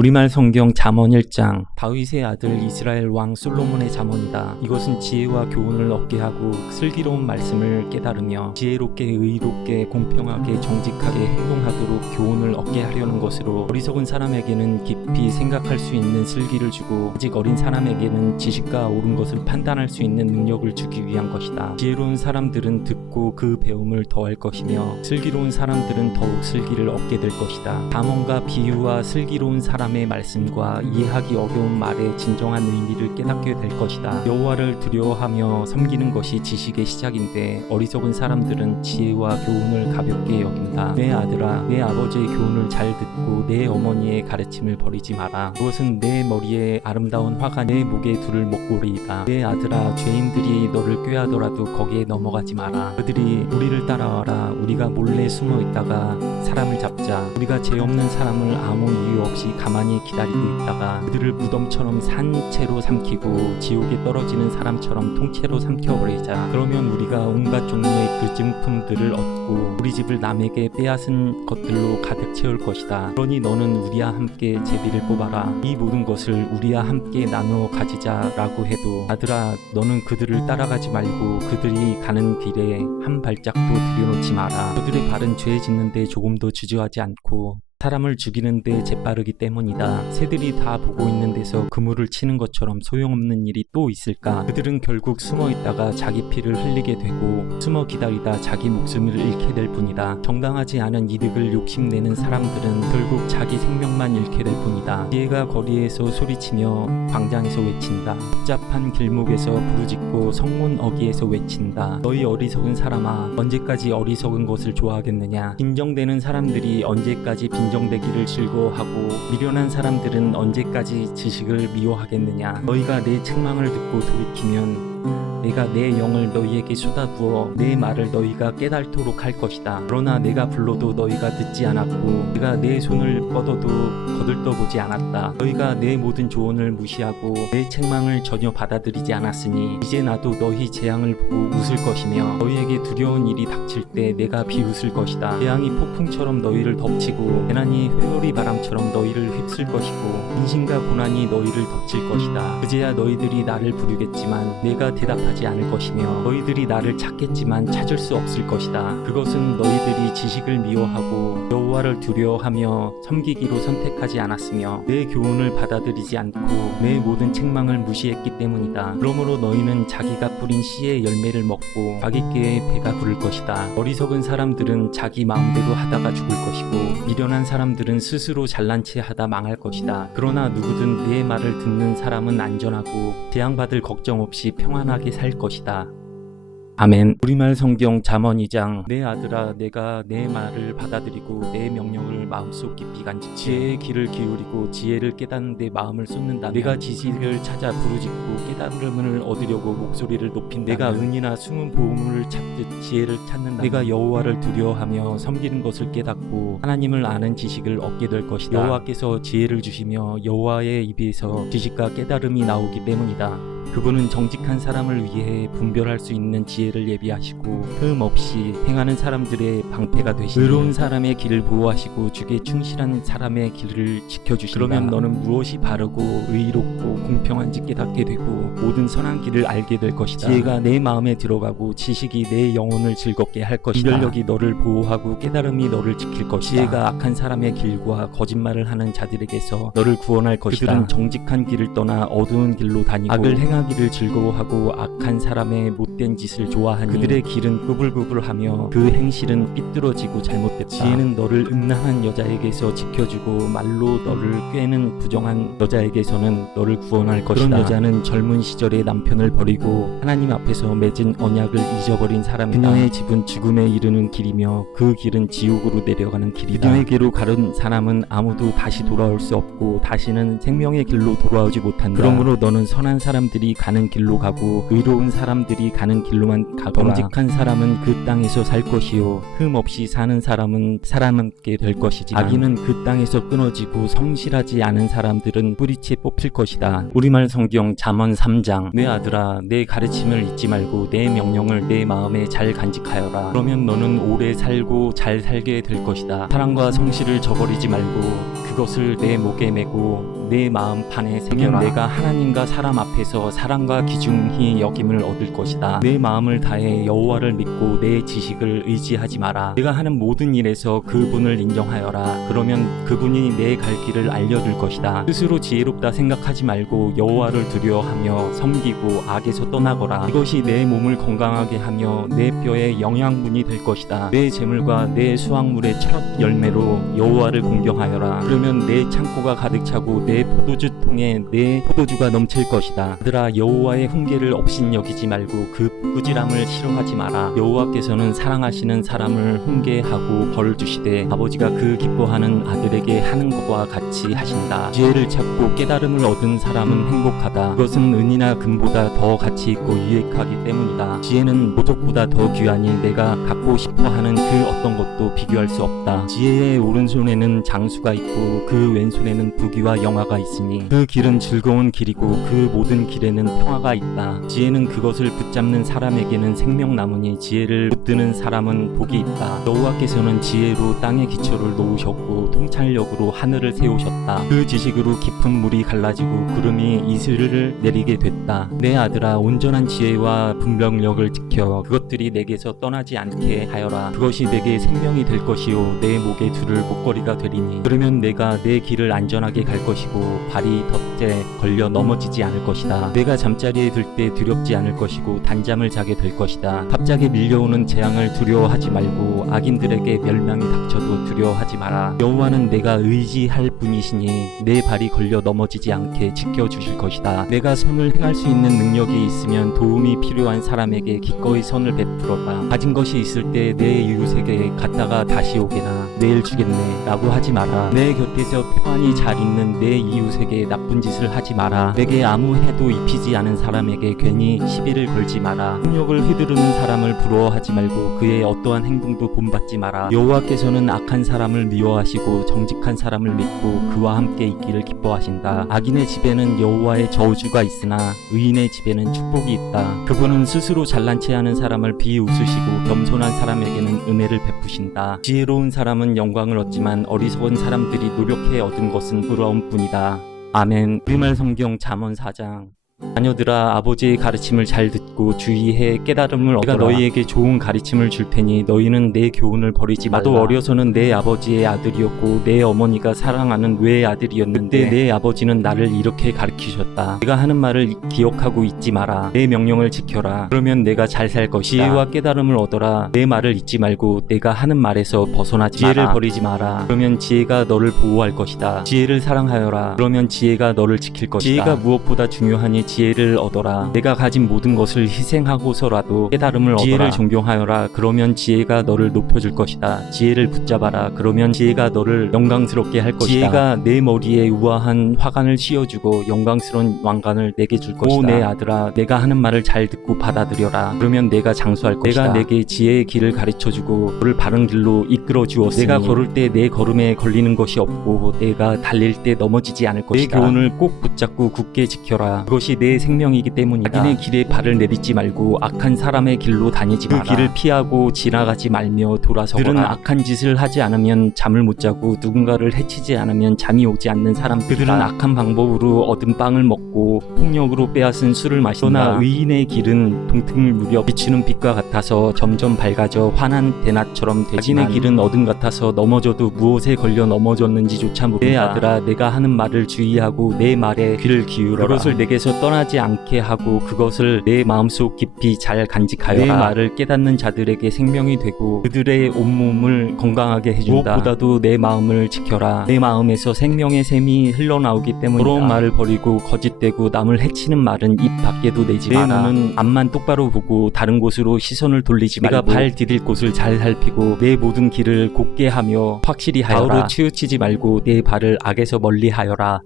우리말 성경 잠언 1장. 다윗의 아들 이스라엘 왕 솔로몬의 잠언이다. 이것은 지혜와 교훈을 얻게 하고 슬기로운 말씀을 깨달으며 지혜롭게 의롭게 공평하게 정직하게 행동하도록 교훈을 얻게 하려는 것으로 어리석은 사람에게는 깊이 생각할 수 있는 슬기를 주고 아직 어린 사람에게는 지식과 옳은 것을 판단할 수 있는 능력을 주기 위한 것이다. 지혜로운 사람들은 듣고 그 배움을 더할 것이며 슬기로운 사람들은 더욱 슬기를 얻게 될 것이다. 잠언과 비유와 슬기로운 사람의 말씀과 이해하기 어려운 말의 진정한 의미를 깨닫게 될 것이다. 여호와를 두려워하며 섬기는 것이 지식의 시작인데 어리석은 사람들은 지혜와 교훈을 가볍게 여긴다. 내 아들아, 내 아버지의 교훈을 잘 듣고 내 어머니의 가르침을 버리지 마라. 그것은 내 머리에 아름다운 화가 내 목에 두를 먹고리이다. 내 아들아, 죄인들이 너를 꾀하더라도 거기에 넘어가지 마라. 그들이 우리를 따라와라. 우리가 몰래 숨어 있다가 사람을 잡자. 우리가 죄 없는 사람을 아무 이유 없이 가만히 기다리고 있다가 그들을 무덤처럼 산채로 삼키고 지옥에 떨어지는 사람처럼 통째로 삼켜버리자. 그러면 우리가 온갖 종류의 그 증품들을 얻고 우리 집을 남에게 빼앗은 것들로 가득 채울 것이다. 그러니 너는 우리와 함께 제비를 뽑아라. 이 모든 것을 우리와 함께 나누어 가지자라고 해도 아들아, 너는 그들을 따라가지 말고 그들이 가는 길에 한 발짝도 들여놓지 마라. 그들의 발은 죄 짓는데 조금도 주저하지 않고 사람을 죽이는데 재빠르기 때문이다. 새들이 다 보고 있는 데서 그물을 치는 것처럼 소용없는 일이 또 있을까? 그들은 결국 숨어 있다가 자기 피를 흘리게 되고 숨어 기다리다 자기 목숨을 잃게 될 뿐이다. 정당하지 않은 이득을 욕심내는 사람들은 결국 자기 생명만 잃게 될 뿐이다. 지혜가 거리에서 소리치며 광장에서 외친다. 복잡한 길목에서 부르짖고 성문 어귀에서 외친다. 너희 어리석은 사람아, 언제까지 어리석은 것을 좋아하겠느냐? 빈정대는 사람들이 언제까지 빈정대기를 즐거워하고 미련한 사람들은 언제까지 지식을 미워하겠느냐? 너희가 내 책망을 듣고 돌이키면 내가 내 영을 너희에게 쏟아부어 내 말을 너희가 깨달도록 할 것이다. 그러나 내가 불러도 너희가 듣지 않았고 내가 내 손을 뻗어도 거들떠보지 않았다. 너희가 내 모든 조언을 무시하고 내 책망을 전혀 받아들이지 않았으니 이제 나도 너희 재앙을 보고 웃을 것이며 너희에게 두려운 일이 닥칠 때 내가 비웃을 것이다. 재앙이 폭풍처럼 너희를 덮치고 재난이 회오리 바람처럼 너희를 휩쓸 것이고 인신과 고난이 너희를 덮칠 것이다. 그제야 너희들이 나를 부르겠지만 내가 대답하지 않을 것이며 너희들이 나를 찾겠지만 찾을 수 없을 것이다. 그것은 너희들이 지식을 미워하고 여호와를 두려워하며 섬기기로 선택하지 않았으며 내 교훈을 받아들이지 않고 내 모든 책망을 무시했기 때문이다. 그러므로 너희는 자기가 뿌린 씨의 열매를 먹고 자기 꾀에 배가 부를 것이다. 어리석은 사람들은 자기 마음대로 하다가 죽을 것이고 미련한 사람들은 스스로 잘난 체 하다 망할 것이다. 그러나 누구든 내 말을 듣는 사람은 안전하고 재앙받을 걱정 없이 평안하게 살 것이다. 아멘. 우리말 성경 잠언 2장. 내 아들아, 내가 내 말을 받아들이고 내 명령을 마음속 깊이 간직해 지혜의 귀를 기울이고 지혜를 깨닫는 데 마음을 쏟는다. 내가 지식을 찾아 부르짖고 깨달음을 얻으려고 목소리를 높인다. 내가 은이나 숨은 보물을 찾듯 지혜를 찾는다. 내가 여호와를 두려워하며 섬기는 것을 깨닫고 하나님을 아는 지식을 얻게 될 것이다. 여호와께서 지혜를 주시며 여호와의 입에서 지식과 깨달음이 나오기 때문이다. 그분은 정직한 사람을 위해 분별할 수 있는 지혜를 예비하시고 흠 없이 행하는 사람들의 방패가 되시니 의로운 사람의 길을 보호하시고 주께 충실한 사람의 길을 지켜주신다. 그러면 너는 무엇이 바르고 의롭고 공평한지 깨닫게 되고 모든 선한 길을 알게 될 것이다. 지혜가 내 마음에 들어가고 지식이 내 영혼을 즐겁게 할 것이다. 분별력이 너를 보호하고 깨달음이 너를 지킬 것이다. 지혜가 악한 사람의 길과 거짓말을 하는 자들에게서 너를 구원할 것이다. 그들은 정직한 길을 떠나 어두운 길로 다니고 악을 행하기를 즐거워하고 악한 사람의 못된 짓을 좋아하니 그들의 길은 꾸불꾸불하며 그 행실은 삐뚤어지고 잘못됐다. 지혜는 너를 음란한 여자에게서 지켜주고 말로 너를 꾀는 부정한 여자에게서는 너를 구원할 것이다. 그런 여자는 젊은 시절에 남편을 버리고 하나님 앞에서 맺은 언약을 잊어버린 사람이다. 그녀의 집은 죽음에 이르는 길이며 그 길은 지옥으로 내려가는 길이다. 그녀에게로 가는 사람은 아무도 다시 돌아올 수 없고 다시는 생명의 길로 돌아오지 못한다. 그러므로 너는 선한 사람들이 가는 길로 가고 의로운 사람들이 가는 길로만 가거라. 정직한 사람은 그 땅에서 살 것이요 흠 없이 사는 사람은 살아남게 될 것이지만 악인은 그 땅에서 끊어지고 성실하지 않은 사람들은 뿌리채 뽑힐 것이다. 우리말 성경 잠언 3장. 내 아들아, 내 가르침을 잊지 말고 내 명령을 내 마음에 잘 간직하여라. 그러면 너는 오래 살고 잘 살게 될 것이다. 사랑과 성실을 저버리지 말고 그것을 내 목에 메고 내 마음판에 새겨라. 내가 하나님과 사람 앞에서 사랑과 귀중히 여김을 얻을 것이다. 내 마음을 다해 여호와를 믿고 내 지식을 의지하지 마라. 내가 하는 모든 일에서 그분을 인정하여라. 그러면 그분이 내 갈 길을 알려줄 것이다. 스스로 지혜롭다 생각하지 말고 여호와를 두려워하며 섬기고 악에서 떠나거라. 이것이 내 몸을 건강하게 하며 내 뼈에 영양분이 될 것이다. 내 재물과 내 수확물의 첫 열매로 여호와를 공경하여라. 그러면 내 창고가 가득 차고 내 포도주 통에 내 포도주가 넘칠 것이다. 아들아, 여호와의 훈계를 업신여기지 말고 그 꾸지람을 싫어하지 마라. 여호와께서는 사랑하시는 사람을 훈계하고 벌을 주시되 아버지가 그 기뻐하는 아들에게 하는 것과 같이 하신다. 지혜를 찾고 깨달음을 얻은 사람은 행복하다. 그것은 은이나 금보다 더 가치 있고 유익하기 때문이다. 지혜는 보석보다 더 귀하니 내가 갖고 싶어하는 그 어떤 것도 비교할 수 없다. 지혜의 오른손에는 장수가 있고 그 왼손에는 부귀와 영화가 있으니 그 길은 즐거운 길이고 그 모든 길에는 평화가 있다. 지혜는 그것을 붙잡는 사람에게는 생명나무니 지혜를 붙드는 사람은 복이 있다. 여호와께서는 지혜로 땅의 기초를 놓으셨고 통찰력으로 하늘을 세우셨다. 그 지식으로 깊은 물이 갈라지고 구름이 이슬을 내리게 됐다. 내 아들아, 온전한 지혜와 분별력을 지켜 그것들이 내게서 떠나지 않게 하여라. 그것이 내게 생명이 될 것이요 내 목에 두를 목걸이가 되리니 그러면 내가 내 길을 안전하게 갈 것이고 발이 덫에 걸려 넘어지지 않을 것이다. 내가 잠자리에 들 때 두렵지 않을 것이고 단잠을 자게 될 것이다. 갑자기 밀려오는 재앙을 두려워하지 말고 악인들에게 멸망이 닥쳐도 두려워하지 마라. 여호와는 내가 의지할 분이시니 내 발이 걸려 넘어지지 않게 지켜주실 것이다. 내가 선을 행할 수 있는 능력이 있으면 도움이 필요한 사람에게 기꺼이 선을 베풀어라. 가진 것이 있을 때 내 이웃에게 갔다가 다시 오게나 내일 주겠네 라고 하지 마라. 내 곁에서 평안히 잘 있는 내 이웃에게 나쁜 짓을 하지 마라. 내게 아무 해도 입히지 않은 사람에게 괜히 시비를 걸지 마라. 폭력을 휘두르는 사람을 부러워하지 말고 그의 어떠한 행동도 본받지 마라. 여호와께서는 악한 사람을 미워하시고 정직한 사람을 믿고 그와 함께 있기를 기뻐하신다. 악인의 집에는 여호와의 저주가 있으나 의인의 집에는 축복이 있다. 그분은 스스로 잘난 체 하는 사람을 비웃으시고 겸손한 사람에게는 은혜를 베푸신다. 지혜로운 사람은 영광을 얻지만 어리석은 사람들이 노력해 얻은 것은 부러움뿐이다. 아멘. 우리말 성경 잠언 4장. 자녀들아, 아버지의 가르침을 잘 듣고 주의해 깨달음을 얻어라. 내가 너희에게 좋은 가르침을 줄 테니 너희는 내 교훈을 버리지 말라. 나도 어려서는 내 아버지의 아들이었고 내 어머니가 사랑하는 외의 아들이었는데 그때 내 아버지는 나를 이렇게 가르치셨다. 내가 하는 말을 기억하고 잊지 마라. 내 명령을 지켜라. 그러면 내가 잘 살 것이다. 지혜와 깨달음을 얻어라. 내 말을 잊지 말고 내가 하는 말에서 벗어나지 마라. 지혜를 버리지 마라. 그러면 지혜가 너를 보호할 것이다. 지혜를 사랑하여라. 그러면 지혜가 너를 지킬 것이다. 지혜가 무엇보다 중요하니 지혜를 얻어라. 내가 가진 모든 것을 희생하고서라도 깨달음을 얻어라. 지혜를 존경하여라. 그러면 지혜가 너를 높여줄 것이다. 지혜를 붙잡아라. 그러면 지혜가 너를 영광스럽게 할 것이다. 지혜가 내 머리에 우아한 화관을 씌워주고 영광스러운 왕관을 내게 줄 것이다. 오 내 아들아, 내가 하는 말을 잘 듣고 받아들여라. 그러면 내가 장수할 것이다. 내가 내게 지혜의 길을 가르쳐주고 너를 바른 길로 이끌어 주었으니 내가 걸을 때 내 걸음에 걸리는 것이 없고 내가 달릴 때 넘어지지 않을 것이다. 내 교훈을 꼭 붙잡고 굳게 지켜라. 그것이 내 생명이기 때문이다. 악인의 길에 발을 내딛지 말고 악한 사람의 길로 다니지 마라. 그 길을 피하고 지나가지 말며 돌아서거라. 그들은 악한 짓을 하지 않으면 잠을 못 자고 누군가를 해치지 않으면 잠이 오지 않는 사람들이다. 그들은 악한 방법으로 얻은 빵을 먹고 폭력으로 빼앗은 술을 마신다. 그러나 의인의 길은 동틀 무렵 비추는 빛과 같아서 점점 밝아져 환한 대낮처럼 되지만 악인의 길은 어둠 같아서 넘어져도 무엇에 걸려 넘어졌는지조차 모른다. 내 아들아, 내가 하는 말을 주의하고 내 말에 귀를 기울여라. 그것을 내게서 떠나지 않게 하고 그것을 내 마음속 깊이 잘 간직하여라. 내 말을 깨닫는 자들에게 생명이 되고 그들의 온몸을 건강하게 해준다. 무엇보다도 내 마음을 지켜라. 내 마음에서 생명의 샘이 흘러나오기 때문이다. 더러운 말을 버리고 거짓되고 남을 해치는 말은 입 밖에도 내지 마라. 내 눈은 앞만 똑바로 보고 다른 곳으로 시선을 돌리지 말고 내가 발 디딜 곳을 잘 살피고 내 모든 길을 곧게 하며 확실히 하여라. 좌우로 치우치지 말고 내 발을 악에서 멀리 하여라.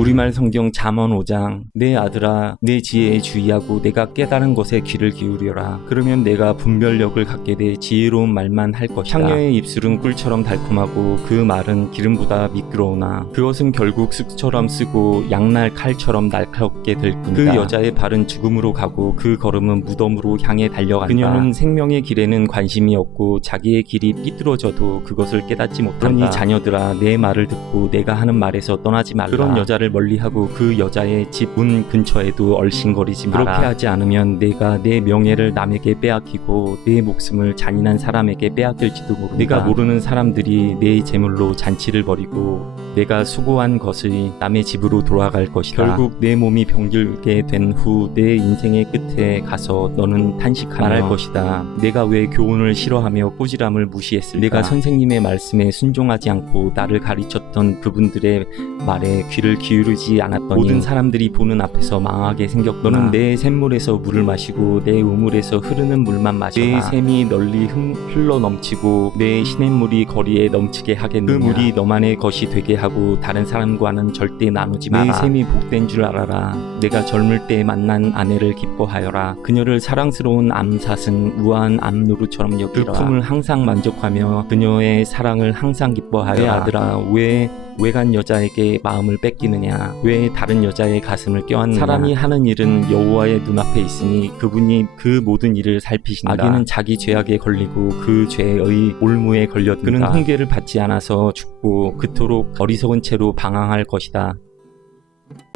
우리말 성경 잠언 5장 내 아들아 내 지혜에 주의하고 내가 깨달은 것에 귀를 기울여라. 그러면 내가 분별력을 갖게 돼 지혜로운 말만 할 것이다. 향녀의 입술은 꿀처럼 달콤하고 그 말은 기름보다 미끄러우나 그것은 결국 쑥처럼 쓰고 양날 칼처럼 날카롭게 될 뿐이다. 그 여자의 발은 죽음으로 가고 그 걸음은 무덤으로 향해 달려간다. 그녀는 생명의 길에는 관심이 없고 자기의 길이 삐뚤어져도 그것을 깨닫지 못한다. 그러니 자녀들아 내 말을 듣고 내가 하는 말에서 떠나지 말라. 그런 여자를 멀리하고 그 여자의 집 문 근처에도 얼씬거리지 마라. 그렇게 하지 않으면 내가 내 명예를 남에게 빼앗기고 내 목숨을 잔인한 사람에게 빼앗길지도 모른다. 내가 모르는 사람들이 내 재물로 잔치를 벌이고 내가 수고한 것이 남의 집으로 돌아갈 것이다. 결국 내 몸이 병들게 된 후 내 인생의 끝에 가서 너는 탄식하며 말할 것이다. 내가 왜 교훈을 싫어하며 꾸지람을 무시했을까? 내가 선생님의 말씀에 순종하지 않고 나를 가르쳤던 그분들의 말에 귀를 기울이지 않았더니 모든 사람들이 보는 앞에서 망하게 생겼구나. 너는 내 샘물에서 물을 마시고 내 우물에서 흐르는 물만 마셔라. 내 샘이 널리 흘러 넘치고 내 시냇물이 거리에 넘치게 하겠느냐. 그 물이 너만의 것이 되게 하고 다른 사람과는 절대 나누지 마라. 내 샘이 복된 줄 알아라. 내가 젊을 때 만난 아내를 기뻐하여라. 그녀를 사랑스러운 암사슴 우아한 암노루처럼 여기라. 그 품을 항상 만족하며 그녀의 사랑을 항상 기뻐하여라. 내 아들아 왜 외간 여자에게 마음을 뺏기느냐. 왜 다른 여자의 가슴을 껴안느냐. 사람이 하는 일은 여호와의 눈앞에 있으니 그분이 그 모든 일을 살피신다. 악인은 자기 죄악에 걸리고 그 죄의 올무에 걸렸다. 그는 훈계를 받지 않아서 죽고 그토록 어리석은 채로 방황할 것이다.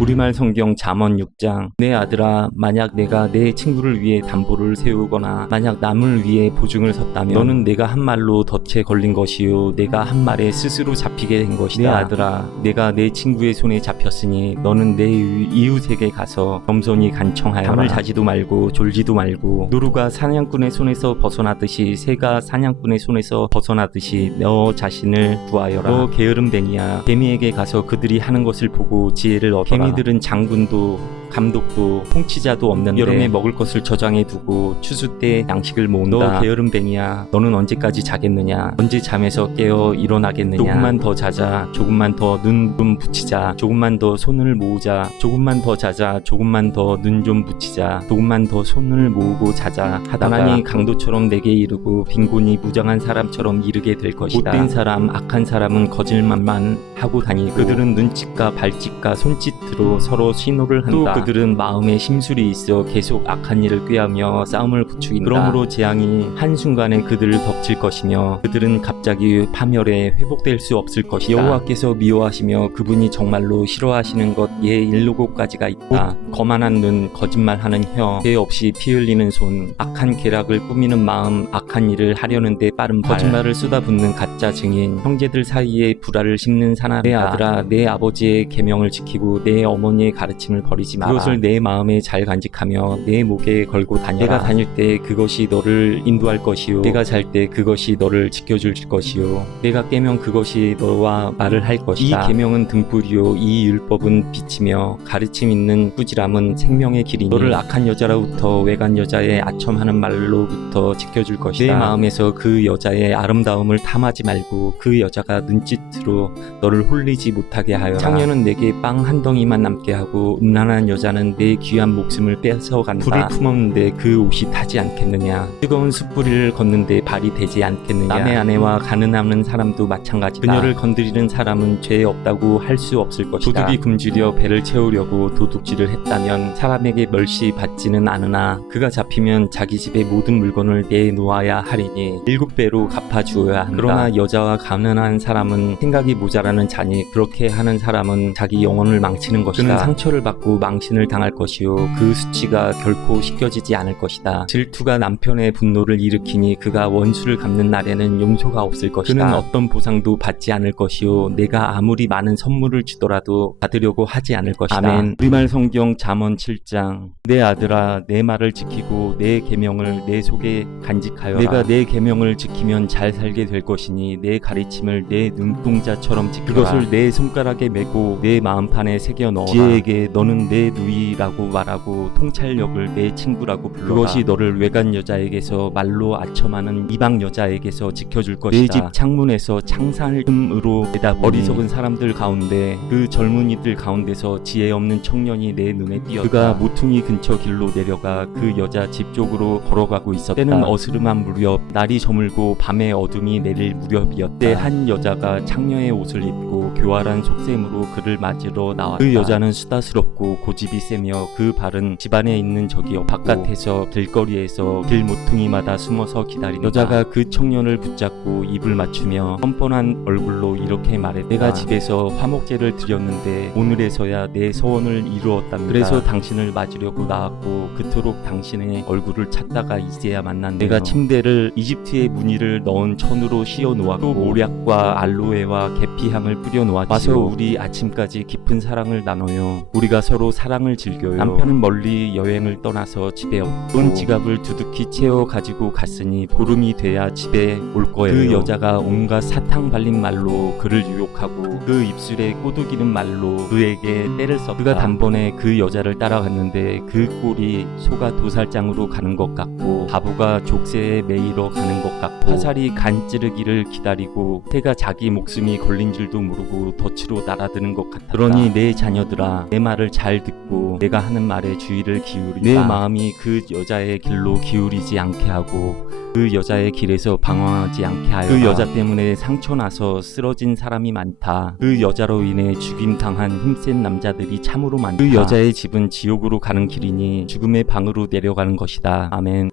우리말 성경 잠언 6장 내 아들아 만약 내가 내 친구를 위해 담보를 세우거나 만약 남을 위해 보증을 섰다면 너는 내가 한 말로 덫에 걸린 것이요 내가 한 말에 스스로 잡히게 된 것이다. 내 아들아 내가 내 친구의 손에 잡혔으니 너는 내 이웃에게 가서 겸손히 간청하여라. 잠을 자지도 말고 졸지도 말고 노루가 사냥꾼의 손에서 벗어나듯이 새가 사냥꾼의 손에서 벗어나듯이 너 자신을 구하여라. 너 게으름뱅이야. 개미에게 가서 그들이 하는 것을 보고 지혜를 얻어라. 개미들은 장군도 감독도 통치자도 없는데 여름에 먹을 것을 저장해 두고 추수 때 양식을 모은다. 너 게으름뱅이야. 너는 언제까지 자겠느냐. 언제 잠에서 깨어 일어나겠느냐. 조금만 더 자자. 조금만 더 눈 좀 붙이자. 조금만 더 손을 모으자. 조금만 더 자자. 조금만 더 눈 좀 붙이자. 조금만 더 손을 모으고 자자 하다가 가난이 강도처럼 내게 이르고 빈곤이 무장한 사람처럼 이르게 될 것이다. 못된 사람 악한 사람은 거짓말만 하고 다니고 그들은 눈짓과 발짓과 손짓으로 서로 신호를 한다. 또 그들은 마음에 심술이 있어 계속 악한 일을 꾀하며 싸움을 부추긴다. 그러므로 재앙이 한순간에 그들을 덮칠 것이며 그들은 갑자기 파멸에 회복될 수 없을 것이다. 여호와께서 미워하시며 그분이 정말로 싫어하시는 것 예 7가지가 있다. 거만한 눈, 거짓말하는 혀, 죄 없이 피 흘리는 손, 악한 계략을 꾸미는 마음, 악한 일을 하려는 데 빠른 발, 거짓말을 쏟아붓는 가짜 증인, 형제들 사이에 불화를 심는 사나이다. 내 아들아 내 아버지의 계명을 지키고 내 어머니의 가르침을 버리지 마라. 그것을 내 마음에 잘 간직하며 내 목에 걸고 다녀라. 내가 다닐 때 그것이 너를 인도할 것이요 내가 잘 때 그것이 너를 지켜줄 것이요 내가 깨면 그것이 너와 말을 할 것이다. 이 계명은 등불이요 이 율법은 빛이며 가르침 있는 꾸지람은 생명의 길이니 너를 악한 여자로부터 외간 여자의 아첨하는 말로부터 지켜줄 것이다. 내 마음에서 그 여자의 아름다움을 탐하지 말고 그 여자가 눈짓으로 너를 홀리지 못하게 하여라. 창녀는 내게 빵 한 덩이만 남게 하고 음란한 여자는 내 귀한 목숨을 뺏어간다. 불이 품었는데 그 옷이 타지 않겠느냐. 뜨거운 숯불을 걷는데 발이 되지 않겠느냐. 남의 아내와 가늠하는 사람도 마찬가지다. 그녀를 건드리는 사람은 죄 없다고 할 수 없을 것이다. 도둑이 굶주려 배를 채우려고 도둑질을 했다면 사람에게 멸시 받지는 않으나 그가 잡히면 자기 집의 모든 물건을 내놓아야 하리니 7배로 갚아주어야 한다. 그러나 여자와 가난한 사람은 생각이 모자라는 자니 그렇게 하는 사람은 자기 영혼을 망치는 것이다. 그는 상처를 받고 망신을 당할 것이요 그 수치가 결코 씻겨지지 않을 것이다. 질투가 남편의 분노를 일으키니 그가 원수를 갚는 날에는 용서가 없을 것이다. 그는 어떤 보상도 받지 않을 것이요 내가 아무리 많은 선물을 주더라도 받으려고 하지 않을 것이다. 아멘. 우리말 성경 잠언 7장 내 아들아 내 말을 지키고 내 계명을 내 속에 간직하여라. 내가 내 계명을 지키면 잘 살게 될 것이니 내 가르침을 내 눈동자처럼 지켜라. 그것을 내 손가락에 메고 내 마음판에 새겨 넣어라. 지혜에게 너는 내 누이라고 말하고 통찰력을 내 친구라고 불러라. 그것이 너를 외간 여자에게서 말로 아첨하는 이방 여자에게서 지켜줄 것이다. 내 집 창문에서 창살음으로 내다보니 어리석은 사람들 가운데 그 젊은이들 가운데서 지혜 없는 청년이 내 눈에 띄었다. 그가 모퉁이 근처 길로 내려가 그 여자 집 쪽으로 걸어가고 있었다. 때는 어스름한 무렵, 날이 저물고 밤의 어둠이 내릴 무렵이었다. 때 한 여자가 창녀의 옷을 입고 교활한 속셈으로 그를 맞으러 나왔다. 그 여자는 수다스럽고 고집이 세며 그 발은 집안에 있는 적이 없고 바깥에서 길거리에서 길 모퉁이마다 숨어서 기다린다. 여자가 그 청년을 붙잡고 입을 맞추며 뻔뻔한 얼굴로 이렇게 말했다. 내가 집에서 화목제를 드렸는데 오늘에서야 내 소원을 이루었답니다. 그래서 당신을 맞으려고 나왔고 그토록 당신의 얼굴을 찾다가 이제야 만났네요. 내가 침대를 이집트의 무늬를 넣은 천으로 씌워 놓았고 모략과 알로에와 계피향을 뿌려 놓았지요. 와서 우리 아침까지 깊은 사랑을 나눠요. 우리가 서로 사랑을 즐겨요. 남편은 멀리 여행을 떠나서 집에 없고 돈 지갑을 두둑히 채워 가지고 갔으니 보름이 돼야 집에 올 거예요. 그 여자가 온갖 사탕 발린 말로 그를 유혹하고 그 입술에 꼬드기는 말로 그에게 때를 썼다. 그가 단번에 그 여자를 따라갔는데 그 꼴이 소가 도살장으로 가는 것 같고 바보가 족쇄에 매이러 가는 것 같고 화살이 간 찌르기를 기다리고 새가 자기 목숨이 걸린 줄도 모르고 덫으로 날아드는 것 같았다. 그러니 내 자녀들아, 내 말을 잘 듣고 내가 하는 말에 주의를 기울이라. 내 마음이 그 여자의 길로 기울이지 않게 하고 그 여자의 길에서 방황하지 않게 하여 그 여자 때문에 상처나서 쓰러진 사람이 많다. 그 여자로 인해 죽임당한 힘센 남자들이 참으로 많다. 그 여자의 집은 지옥으로 가는 길이니 죽음의 방으로 내려가는 것이다. 아멘.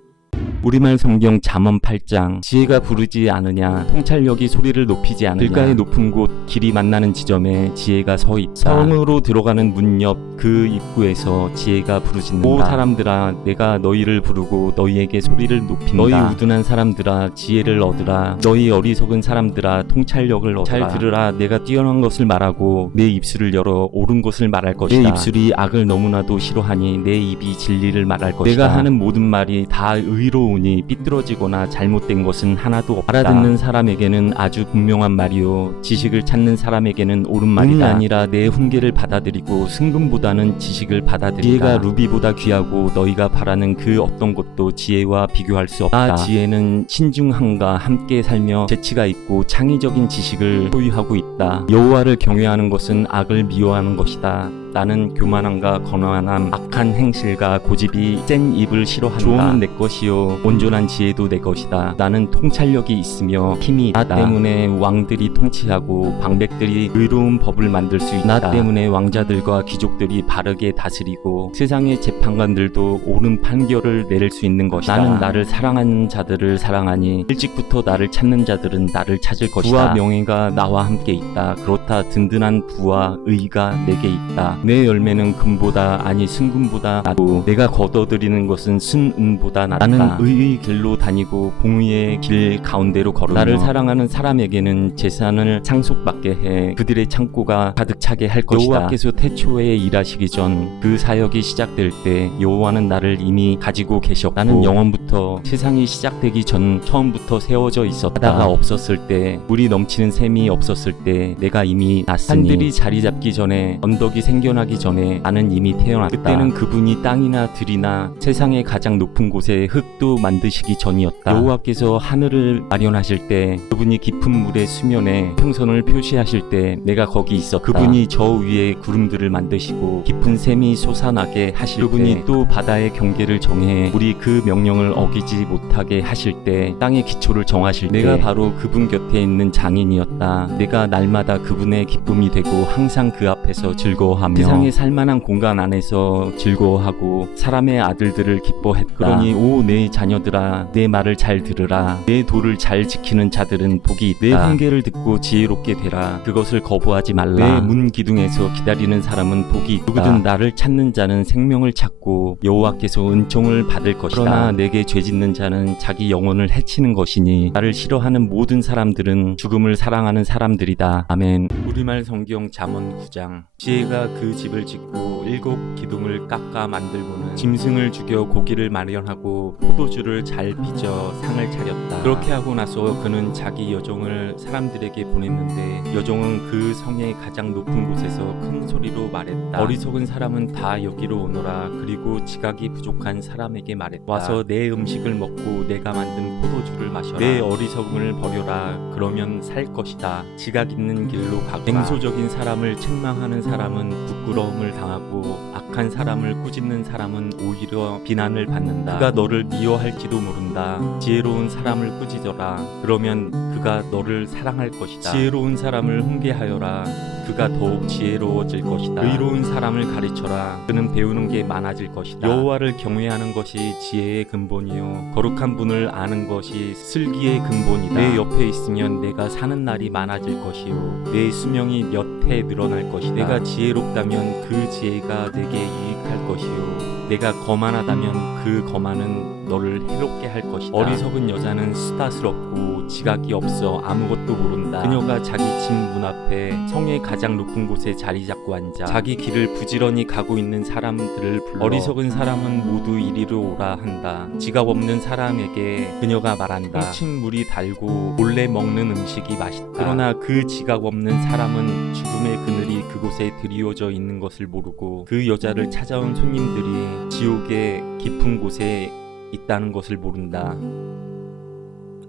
우리말 성경 잠언 8장. 지혜가 부르지 않으냐, 통찰력이 소리를 높이지 않으냐. 길가의 높은 곳, 길이 만나는 지점에 지혜가 서 있다. 성으로 들어가는 문 옆 그 입구에서 지혜가 부르짖는다. 오 사람들아, 내가 너희를 부르고 너희에게 소리를 높인다. 너희 우둔한 사람들아, 지혜를 얻으라. 너희 어리석은 사람들아, 통찰력을 얻으라. 잘 들으라. 내가 뛰어난 것을 말하고 내 입술을 열어 옳은 것을 말할 것이다. 내 입술이 악을 너무나도 싫어하니 내 입이 진리를 말할 것이다. 내가 하는 모든 말이 다 의로우니 삐뚤어지거나 잘못된 것은 하나도 없다. 알아듣는 사람에게는 아주 분명한 말이요, 지식을 찾는 사람에게는 옳은 말이다. 아니라 내 훈계를 받아들이고 승금보다는 지식을 받아들이다. 지혜가 루비보다 귀하고 너희가 바라는 그 어떤 것도 지혜와 비교할 수 없다. 지혜는 신중함과 함께 살며 재치가 있고 창의적인 지식을 소유하고 있다. 여호와를 경외하는 것은 악을 미워하는 것이다. 나는 교만함과 거만함, 악한 행실과 고집이 센 입을 싫어한다. 조언은 내 것이요, 온전한 지혜도 내 것이다. 나는 통찰력이 있으며 힘이 있다. 나 때문에 왕들이 통치하고 방백들이 의로운 법을 만들 수 있다. 나 때문에 왕자들과 귀족들이 바르게 다스리고 세상의 재판관들도 옳은 판결을 내릴 수 있는 것이다. 나는 나를 사랑하는 자들을 사랑하니 일찍부터 나를 찾는 자들은 나를 찾을 것이다. 부와 명예가 나와 함께 있다. 그렇다 든든한 부와 의가 내게 있다. 내 열매는 금보다 아니 순금보다 낫고 내가 거둬들이는 것은 순은보다 낫다. 나는 의의 길로 다니고 공의의 길 가운데로 걸으며 나를 사랑하는 사람에게는 재산을 상속받게 해 그들의 창고가 가득 차게 할 것이다. 여호와께서 태초에 일하시기 전 그 사역이 시작될 때 여호와는 나를 이미 가지고 계셨고 나는 영원부터 세상이 시작되기 전 처음부터 세워져 있었다. 바다가 없었을 때, 물이 넘치는 샘이 없었을 때 내가 이미 났으니 산들이 자리 잡기 전에, 언덕이 생겨나기 전에 나는 이미 태어났다. 그때는 그분이 땅이나 들이나 세상의 가장 높은 곳에 흙도 만드시기 전이었다. 여호와께서 하늘을 마련하실 때, 그분이 깊은 물의 수면에 평선을 표시하실 때 내가 거기 있었다. 그분이 저 위에 구름들을 만드시고 깊은 샘이 솟아나게 하실 때, 그분이 또 바다의 경계를 정해 우리 그 명령을 어기지 못하게 하실 때, 땅의 기초를 정하실 때 내가 바로 그분 곁에 있는 장인이었다. 내가 날마다 그분의 기쁨이 되고 항상 그 앞에서 즐거워하며 세상에 살만한 공간 안에서 즐거워하고 사람의 아들들을 기뻐했다. 그러니 오 내 자녀들아, 내 말을 잘 들으라. 내 도를 잘 지키는 자들은 복이 있다. 내 훈계를 듣고 지혜롭게 되라. 그것을 거부하지 말라. 내 문 기둥에서 기다리는 사람은 복이 있다. 누구든 나를 찾는 자는 생명을 찾고 여호와께서 은총을 받을 것이다. 그러나 내게 죄짓는 자는 자기 영혼을 해치는 것이니 나를 싫어하는 모든 사람들은 죽음을 사랑하는 사람들이다. 아멘. 우리말 성경 잠언 9장. 지혜가 그 그 집을 짓고 7 기둥을 깎아 만들고는 짐승을 죽여 고기를 마련하고 포도주를 잘 빚어 상을 차렸다. 그렇게 하고 나서 그는 자기 여종을 사람들에게 보냈는데 여종은 그 성의 가장 높은 곳에서 큰 소리로 말했다. 어리석은 사람은 다 여기로 오너라. 그리고 지각이 부족한 사람에게 말했다. 와서 내 음식을 먹고 내가 만든 포도주를 마셔라. 내 어리석음을 버려라. 그러면 살 것이다. 지각 있는 길로 가거라. 냉소적인 사람을 책망하는 사람은 부끄러움을 당하고 악한 사람을 꾸짖는 사람은 오히려 비난을 받는다. 그가 너를 미워할지도 모른다. 지혜로운 사람을 꾸짖어라. 그러면 그가 너를 사랑할 것이다. 지혜로운 사람을 훈계하여라. 그가 더욱 지혜로워질 것이다. 의로운 사람을 가르쳐라. 그는 배우는 게 많아질 것이다. 여호와를 경외하는 것이 지혜의 근본이요 거룩한 분을 아는 것이 슬기의 근본이다. 내 옆에 있으면 내가 사는 날이 많아질 것이요 내 수명이 몇 해 늘어날 것이다. 내가 지혜롭다면 그 지혜가 내게 유익할 것이요 내가 거만하다면 그 거만은 너를 해롭게 할 것이다. 어리석은 여자는 수다스럽고 지각이 없어 아무것도 모른다. 그녀가 자기 집 문 앞에 성의 가장 높은 곳에 자리 잡고 앉아 자기 길을 부지런히 가고 있는 사람들을 불러 어리석은 사람은 모두 이리로 오라 한다. 지각 없는 사람에게 그녀가 말한다. 훔친 물이 달고 몰래 먹는 음식이 맛있다. 그러나 그 지각 없는 사람은 죽음의 그늘이 그곳에 드리워져 있는 것을 모르고 그 여자를 찾아온 손님들이 지옥의 깊은 곳에 있다는 것을 모른다.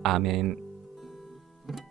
아멘.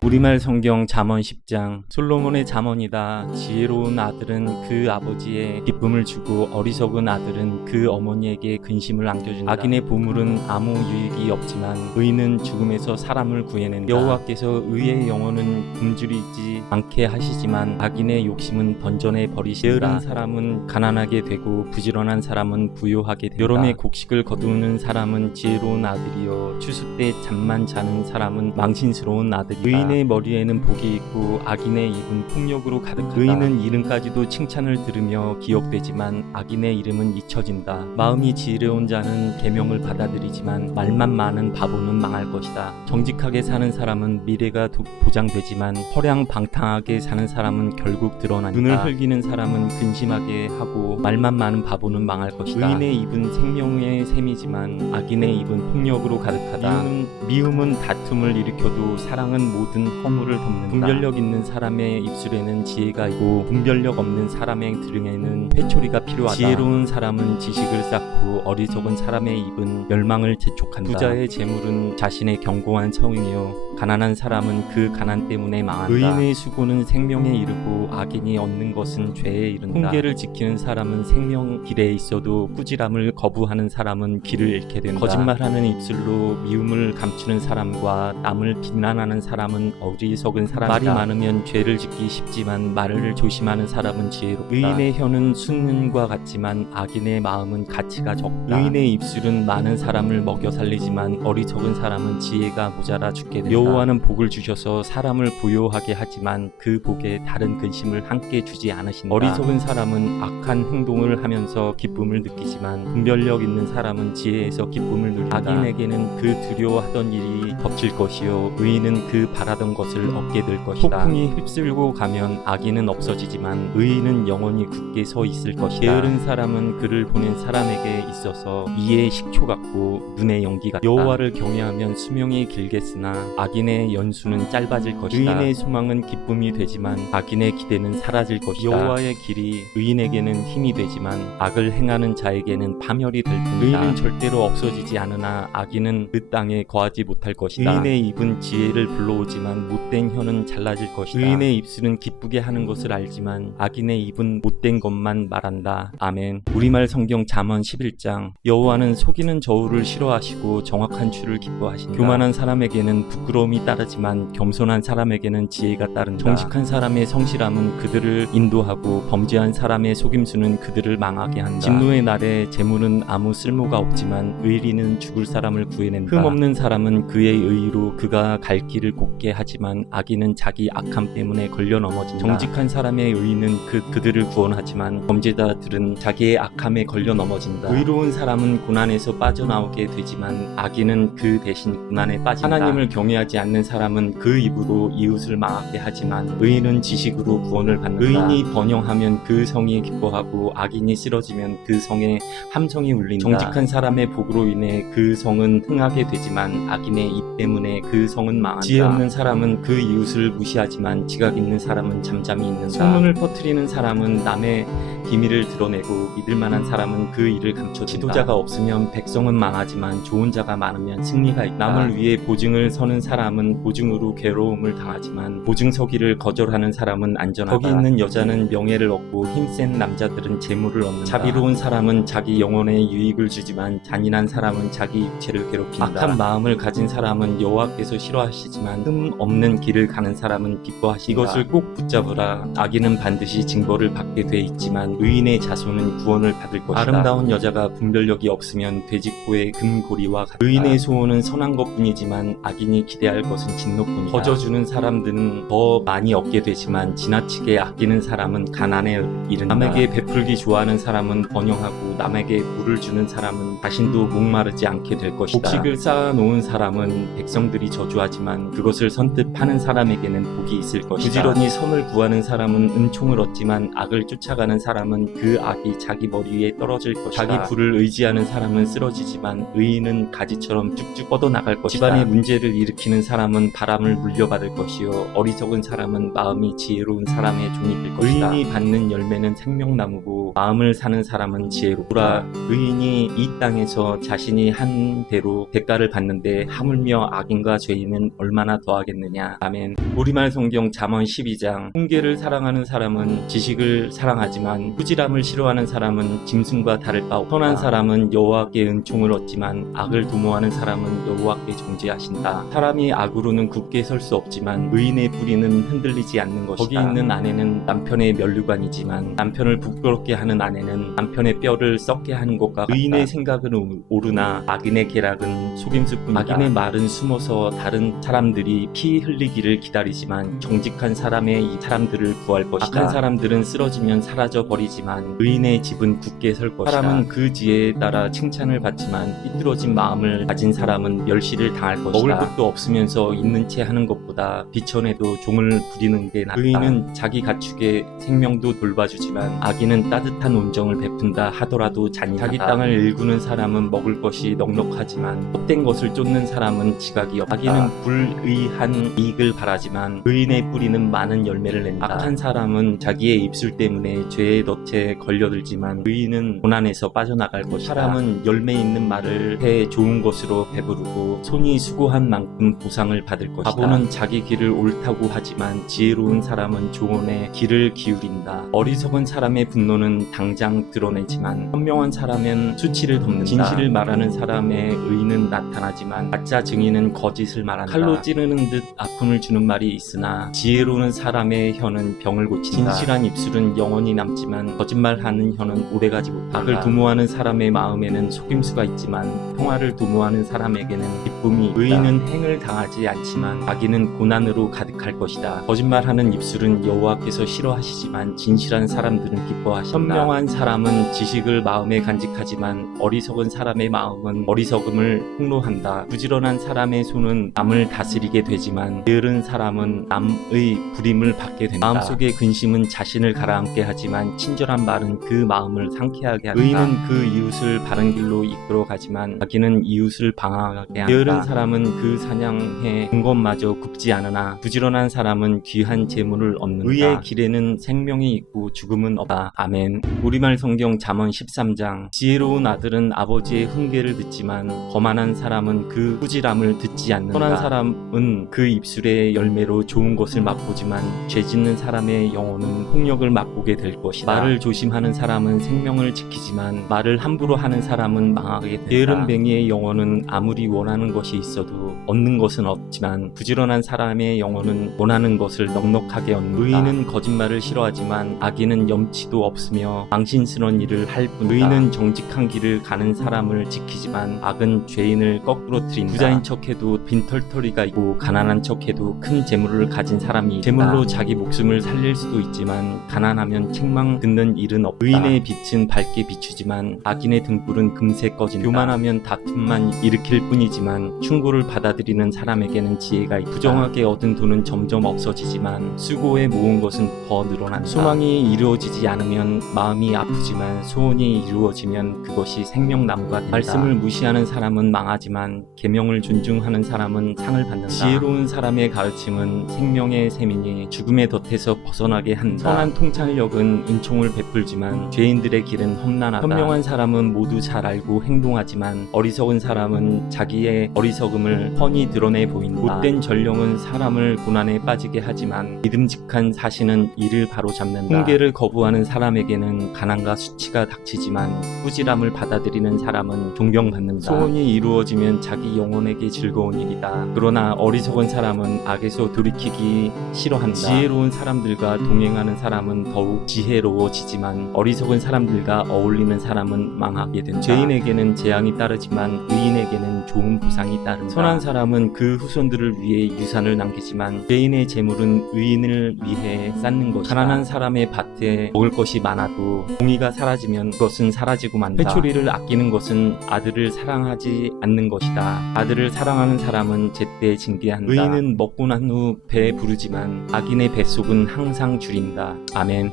우리말 성경 잠언 10장. 솔로몬의 잠언이다. 지혜로운 아들은 그 아버지의 기쁨을 주고 어리석은 아들은 그 어머니에게 근심을 안겨준다. 악인의 보물은 아무 유익이 없지만 의는 죽음에서 사람을 구해낸다. 여호와께서 의의 영혼은 굶주리지 않게 하시지만 악인의 욕심은 던전에 버리신다. 게으른 사람은 가난하게 되고 부지런한 사람은 부유하게 된다. 여름에 곡식을 거두는 사람은 지혜로운 아들이요 추수 때 잠만 자는 사람은 망신스러운 아들이다. 의인의 머리에는 복이 있고 악인의 입은 폭력으로 가득하다. 의인은 이름까지도 칭찬을 들으며 기억되지만 악인의 이름은 잊혀진다. 마음이 지혜로운 자는 계명을 받아들이지만 말만 많은 바보는 망할 것이다. 정직하게 사는 사람은 미래가 보장되지만 허량방탕하게 사는 사람은 결국 드러난다. 눈을 흘기는 사람은 근심하게 하고 말만 많은 바보는 망할 것이다. 의인의 입은 생명의 샘이지만 악인의 입은 폭력으로 가득하다. 미움은 다툼을 일으켜도 사랑은 모든 허물을 덮는다. 분별력 있는 사람의 입술에는 지혜가 있고 분별력 없는 사람의 등에는 회초리가 필요하다. 지혜로운 사람은 지식을 쌓고 어리석은 사람의 입은 멸망을 재촉한다. 부자의 재물은 자신의 견고한 성이요 가난한 사람은 그 가난 때문에 망한다. 의인의 수고는 생명에 이르고 악인이 얻는 것은 죄에 이른다. 훈계를 지키는 사람은 생명 길에 있어도 꾸지람을 거부하는 사람은 길을 잃게 된다. 거짓말하는 입술로 미움을 감추는 사람과 남을 비난하는 사람은 어리석은 사람이다. 말이 많으면 죄를 짓기 쉽지만 말을 조심하는 사람은 지혜롭다. 의인의 혀는 순과 같지만 악인의 마음은 가치가 적다. 의인의 입술은 많은 사람을 먹여 살리지만 어리석은 사람은 지혜가 모자라 죽게 된다. 여호와는 복을 주셔서 사람을 부요하게 하지만 그 복에 다른 근심을 함께 주지 않으신다. 어리석은 사람은 악한 행동을 하면서 기쁨을 느끼지만 분별력 있는 사람은 지혜에서 기쁨을 누린다. 악인에게는 그 두려워하던 일이 덮칠 것이요 의인은 그 바라던 것을 얻게 될 것이다. 폭풍이 휩쓸고 가면 악인은 없어지지만 의인은 영원히 굳게 서 있을 것이다. 게으른 사람은 그를 보낸 사람에게 있어서 이의 식초 같고 눈의 연기 같다. 여호와를 경외하면 수명이 길겠으나 악인의 연수는 짧아질 것이다. 의인의 소망은 기쁨이 되지만 악인의 기대는 사라질 것이다. 여호와의 길이 의인에게는 힘이 되지만 악을 행하는 자에게는 파멸이 될 뿐이다. 의인은 절대로 없어지지 않으나 악인은 그 땅에 거하지 못할 것이다. 의인의 입은 지혜를 불러오지만 못된 혀는 잘라질 것이다. 의인의 입술은 기쁘게 하는 것을 알지만 악인의 입은 못된 것만 말한다. 아멘. 우리말 성경 잠언 11장. 여호와는 속이는 저울을 싫어하시고 정확한 추를 기뻐하신다. 교만한 사람에게는 부끄러움이 따르지만 겸손한 사람에게는 지혜가 따른다. 정직한 사람의 성실함은 그들을 인도하고 범죄한 사람의 속임수는 그들을 망하게 한다. 진노의 날에 재물은 아무 쓸모가 없지만 의리는 죽을 사람을 구해낸다. 흠없는 사람은 그의 의로 그가 갈 길을 곱게 하지만 악인은 자기 악함 때문에 걸려 넘어진다. 정직한 사람의 의는 그들을 구원하지만 범죄자들은 자기의 악함에 걸려 넘어진다. 의로운 사람은 고난에서 빠져나오게 되지만 악인은 그 대신 고난에 빠진다. 하나님을 경외하지 명하지 않는 사람은 그 입으로 이웃을 망하게 하지만 의인은 지식으로 구원을 받는다. 의인이 번영하면 그 성이 기뻐하고 악인이 쓰러지면 그 성에 함성이 울린다. 정직한 사람의 복으로 인해 그 성은 흥하게 되지만 악인의 입 때문에 그 성은 망한다. 지혜 없는 사람은 그 이웃을 무시하지만 지각 있는 사람은 잠잠히 있는다. 소문을 퍼뜨리는 사람은 남의 비밀을 드러내고 믿을 만한 사람은 그 일을 감춰둔다. 지도자가 없으면 백성은 망하지만 좋은 자가 많으면 승리가 있다. 남을 위해 보증을 서는 사람은 보증으로 괴로움을 당하지만 보증 서기를 거절하는 사람은 안전하다. 거기 있는 여자는 명예를 얻고 힘센 남자들은 재물을 얻는다. 자비로운 사람은 자기 영혼에 유익을 주지만 잔인한 사람은 자기 육체를 괴롭힌다. 악한 마음을 가진 사람은 여호와께서 싫어하시지만 흠 없는 길을 가는 사람은 기뻐하신다. 이것을 꼭 붙잡으라. 악인은 반드시 징벌을 받게 돼 있지만 의인의 자손은 구원을 받을 것이다. 아름다운 여자가 분별력이 없으면 돼지코의 금고리와 같다. 의인의 소원은 선한 것뿐이지만 악인이 기대할 것은 진노뿐이다. 거저주는 사람들은 더 많이 얻게 되지만 지나치게 아끼는 사람은 가난에 이른다. 남에게 베풀기 좋아하는 사람은 번영하고 남에게 물을 주는 사람은 자신도 목마르지 않게 될 것이다. 곡식을 쌓아놓은 사람은 백성들이 저주하지만 그것을 선뜻 파는 사람에게는 복이 있을 것이다. 부지런히 선을 구하는 사람은 은총을 얻지만 악을 쫓아가는 사람은 그 악이 자기 머리 위에 떨어질 것이다. 자기 부를 의지하는 사람은 쓰러지지만 의인은 가지처럼 쭉쭉 뻗어나갈 것이다. 집안에 문제를 일으키는 사람은 바람을 물려받을 것이요 어리석은 사람은 마음이 지혜로운 사람의 종이 될 것이다. 의인이 받는 열매는 생명나무고 마음을 사는 사람은 지혜롭다. 의인이 이 땅에서 자신이 한 대로 대가를 받는데 하물며 악인과 죄인은 얼마나 더하겠느냐. 아멘. 우리말 성경 잠언 12장. 훈계를 사랑하는 사람은 지식을 사랑하지만 후질함을 싫어하는 사람은 짐승과 다를 바 없다. 선한 사람은 여호와께 은총을 얻지만 악을 도모하는 사람은 여호와께 정죄하신다. 사람이 악으로는 굳게 설 수 없지만 의인의 뿌리는 흔들리지 않는 것이다. 거기 있는 아내는 남편의 면류관이지만 남편을 부끄럽게 하는 아내는 남편의 뼈를 썩게 하는 것과 같다. 의인의 생각은 오르나 악인의 계략은 속임수뿐이다. 악인의 말은 숨어서 다른 사람들이 피 흘리기를 기다리지만 정직한 사람의 이 사람들을 구할 것이다. 악한 사람들은 쓰러지면 사라져 버리지만 의인의 집은 굳게 설 것이다. 사람은 그 지혜에 따라 칭찬을 받지만 삐뚤어진 마음을 가진 사람은 멸시를 당할 것이다. 먹을 것도 없으면서 있는 채 하는 것보다 비천에도 종을 부리는 게 낫다. 의인은 자기 가축의 생명도 돌봐주지만 악인은 따뜻한 온정을 베푼다 하더라도 잔인하다. 자기 땅을 일구는 사람은 먹을 것이 넉넉하지만 헛된 것을 쫓는 사람은 지각이 없다. 악인은 불의한 이익을 바라지만 의인의 뿌리는 많은 열매를 낸다. 악한 사람은 자기의 입술 때문에 죄의 덫에 걸려들지만 의인은 고난에서 빠져나갈 것이다. 사람은 열매 있는 말을 해 좋은 것으로 배부르고 손이 수고한 만큼 보상을 받을 것이다. 바보는 자기 길을 옳다고 하지만 지혜로운 사람은 조언에 귀를 기울인다. 어리석은 사람의 분노는 당장 드러내지만 현명한 사람은 수치를 덮는다. 진실을 말하는 사람의 의는 나타나지만 가짜 증인은 거짓을 말한다. 칼로 찌르는 듯 아픔을 주는 말이 있으나 지혜로운 사람의 혀는 병을 고친다. 진실한 입술은 영원히 남지만 거짓말하는 혀는 오래가지 못한다. 악을 도모하는 사람의 마음에는 속임수가 있지만 평화를 도모하는 사람에게는 기쁨이 있다. 의인은 행을 당하지 않지만 악인은 고난으로 가득할 것이다. 거짓말하는 입술은 여호와께서 싫어하시지만 진실한 사람들은 기뻐하신다. 현명한 사람은 지식을 마음에 간직하지만 어리석은 사람의 마음은 어리석음을 폭로한다. 부지런한 사람의 손은 남을 다스리게 되지만 게으른 사람은 남의 부림을 받게 된다. 마음속의 근심은 자신을 가라앉게 하지만 친절한 말은 그 마음을 상쾌하게 한다. 의인은 그 이웃을 바른 길로 이끌어 가지만 악인은 이웃을 방황하게 한다. 게으른 사람은 그 사냥해 본 것마저 굽지 않으나 부지런한 사람은 귀한 재물을 얻는다. 의의 길에는 생명이 있고 죽음은 없다. 아멘. 우리말 성경 잠언 13장. 지혜로운 아들은 아버지의 훈계를 듣지만 거만한 사람은 그 후질함을 듣지 않는다. 선한 사람은 그 입술의 열매로 좋은 것을 맛보지만 죄짓는 사람의 영혼은 폭력을 맛보게 될 것이다. 말을 조심하는 사람은 생명을 지키지만 말을 함부로 하는 사람은 망하게 된다. 게으른 뱅이의 영혼은 아무리 원하는 것이 있어도 얻는 것은 없지만 부지런한 사람의 영혼은 원하는 것을 넉넉하게 얻는다. 의인은 거짓말을 싫어하지만 악인은 염치도 없으며 망신스러운 일을 할 뿐이다. 의인은 정직한 길을 가는 사람을 지키지만 악은 죄인을 거꾸로 트린다. 부자인 척해도 빈털터리가 있고 가난한 척해도 큰 재물을 가진 사람이 있다. 재물로 자기 목숨을 살릴 수도 있지만 가난하면 책망 듣는 일은 없다. 의인의 빛은 밝게 비추지만 악인의 등불은 금세 꺼진다. 교만하면 다툼만 일으킬 뿐이지만 충고를 받아들이는 사람 사람에게는 지혜가 있다. 부정하게 얻은 돈은 점점 없어지지만 수고에 모은 것은 더 늘어난다. 소망이 이루어지지 않으면 마음이 아프지만 소원이 이루어지면 그것이 생명나무가 된다. 말씀을 무시하는 사람은 망하지만 계명을 존중하는 사람은 상을 받는다. 지혜로운 사람의 가르침은 생명의 셈이니 죽음의 덫에서 벗어나게 한다. 선한 통찰력은 은총을 베풀지만 죄인들의 길은 험난하다. 현명한 사람은 모두 잘 알고 행동하지만 어리석은 사람은 자기의 어리석음을 훤히 드러내 보인다. 못된 전령은 사람을 고난에 빠지게 하지만 믿음직한 사신은 이를 바로잡는다. 훈계를 거부하는 사람에게는 가난과 수치가 닥치지만 꾸지람을 받아들이는 사람은 존경받는다. 소원이 이루어지면 자기 영혼에게 즐거운 일이다. 그러나 어리석은 사람은 악에서 돌이키기 싫어한다. 지혜로운 사람들과 동행하는 사람은 더욱 지혜로워지지만 어리석은 사람들과 어울리는 사람은 망하게 된다. 죄인에게는 재앙이 따르지만 의인에게는 좋은 보상이 따른다. 선한 사람은 그 후손들을 위해 유산을 남기지만 죄인의 재물은 의인을 위해 쌓는 것이다. 가난한 사람의 밭에 먹을 것이 많아도 공의가 사라지면 그것은 사라지고 만다. 회초리를 아끼는 것은 아들을 사랑하지 않는 것이다. 아들을 사랑하는 사람은 제때 징계한다. 의인은 먹고 난 후 배에 부르지만 악인의 뱃속은 항상 줄인다. 아멘.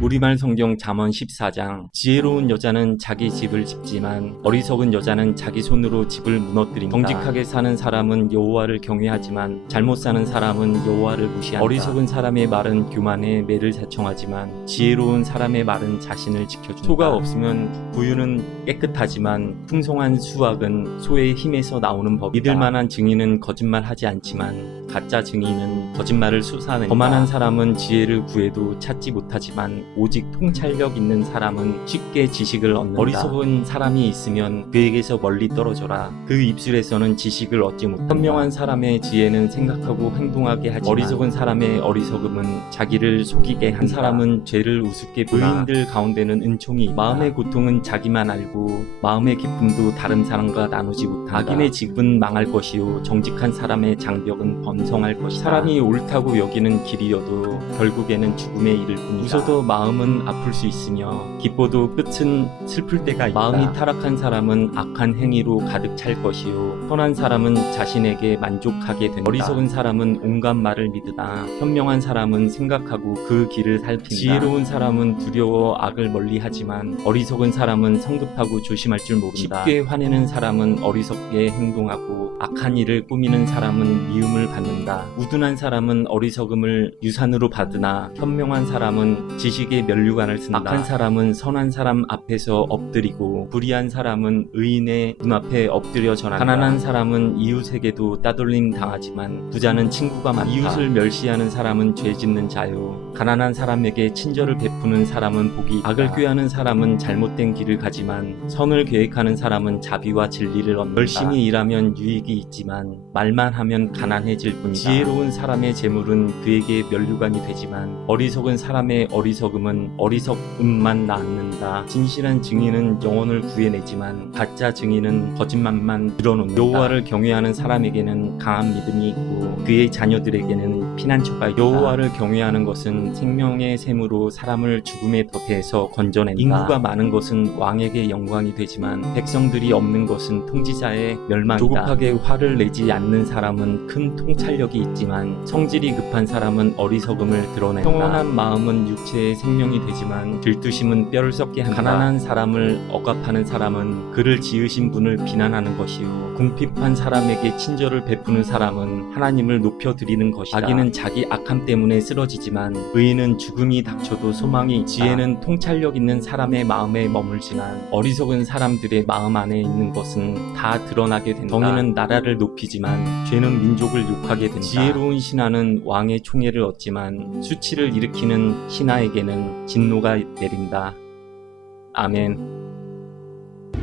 우리말 성경 잠언 14장. 지혜로운 여자는 자기 집을 짓지만 어리석은 여자는 자기 손으로 집을 무너뜨린다. 정직하게 사는 사람은 여호와를 경외하지만 잘못 사는 사람은 여호와를 무시한다. 어리석은 사람의 말은 교만에 매를 자청하지만 지혜로운 사람의 말은 자신을 지켜준다. 소가 없으면 구유는 깨끗하지만 풍성한 수확은 소의 힘에서 나오는 법이다. 믿을 만한 증인은 거짓말하지 않지만 가짜 증인은 거짓말을 쏟아낸다. 거만한 사람은 지혜를 구해도 찾지 못하지만 오직 통찰력 있는 사람은 쉽게 지식을 얻는다. 어리석은 사람이 있으면 그에게서 멀리 떨어져라. 그 입술에서는 지식을 얻지 못한다. 현명한 사람의 지혜는 생각하고 행동하게 하지만 어리석은 사람의 어리석음은 자기를 속이게 한 사람은 죄를 우습게 보나 의인들 가운데는 은총이 있다. 마음의 고통은 자기만 알고 마음의 기쁨도 다른 사람과 나누지 못한다. 악인의 집은 망할 것이요 정직한 사람의 장벽은 번성할 것이다. 사람이 옳다고 여기는 길이어도 결국에는 죽음에 이를 뿐이다. 웃어도 마음은 아플 수 있으며 기뻐도 끝은 슬플 때가 있다. 마음이 타락한 사람은 악한 행위로 가득 찰 것이요 선한 사람은 자신에게 만족하게 된다. 어리석은 사람은 온갖 말을 믿으나 현명한 사람은 생각하고 그 길을 살핀다. 지혜로운 사람은 두려워 악을 멀리하지만 어리석은 사람은 성급하고 조심할 줄 모른다. 쉽게 화내는 사람은 어리석게 행동하고 악한 일을 꾸미는 사람은 미움을 받는다. 우둔한 사람은 어리석음을 유산으로 받으나 현명한 사람은 지식의 면류관을 쓴다. 악한 사람은 선한 사람 앞에서 엎드리고 불의한 사람은 의인의 눈앞에 엎드려 전한다. 가난한 사람은 이웃에게도 따돌림 당하지만 부자는 친구가 많다. 이웃을 멸시하는 사람은 죄 짓는 자요 가난한 사람에게 친절을 베푸는 사람은 복이 있다. 악을 꾀하는 사람은 잘못된 길을 가지만 선을 계획하는 사람은 자비와 진리를 얻는다. 열심히 일하면 유익이 있지만 말만 하면 가난해질 뿐이다. 지혜로운 사람의 재물은 그에게 면류관이 되지만 어리석은 사람의 어리석음은 어리석음만 낳는다. 진실한 증인은 영혼을 구해내지만 가짜 증인은 거짓말만 늘어놓는다. 여호와를 경외하는 사람에게는 강한 믿음이 있고 그의 자녀들에게는 피난처가 있다. 여호와를 경외하는 것은 생명의 셈으로 사람을 죽음의 덫에서 건져낸다. 인구가 많은 것은 왕에게 영광이 되지만 백성들이 없는 것은 통치자의 멸망이다. 조급하게 화를 내지 않는 사람은 큰 통찰력이 있지만 성질이 급한 사람은 어리석음을 드러낸다. 평온한 마음은 육체의 생명이 되지만 들투심은 뼈를 썩게 한다. 가난한 사람을 억압하는 사람은 그를 지으신 분을 비난하는 것이요 궁핍한 사람에게 친절을 베푸는 사람은 하나님을 높여드리는 것이다. 악인은 자기 악함 때문에 쓰러지지만 의인은 죽음이 닥쳐도 소망이 있다. 지혜는 통찰력 있는 사람의 마음에 머물지만 어리석은 사람들의 마음 안에 있는 것은 다 드러나게 된다. 정의는 나라를 높이지만 죄는 민족을 욕하게 된다. 지혜로운 신하는 왕의 총애를 얻지만 수치를 일으키는 신하에게는 진노가 내린다. 아멘.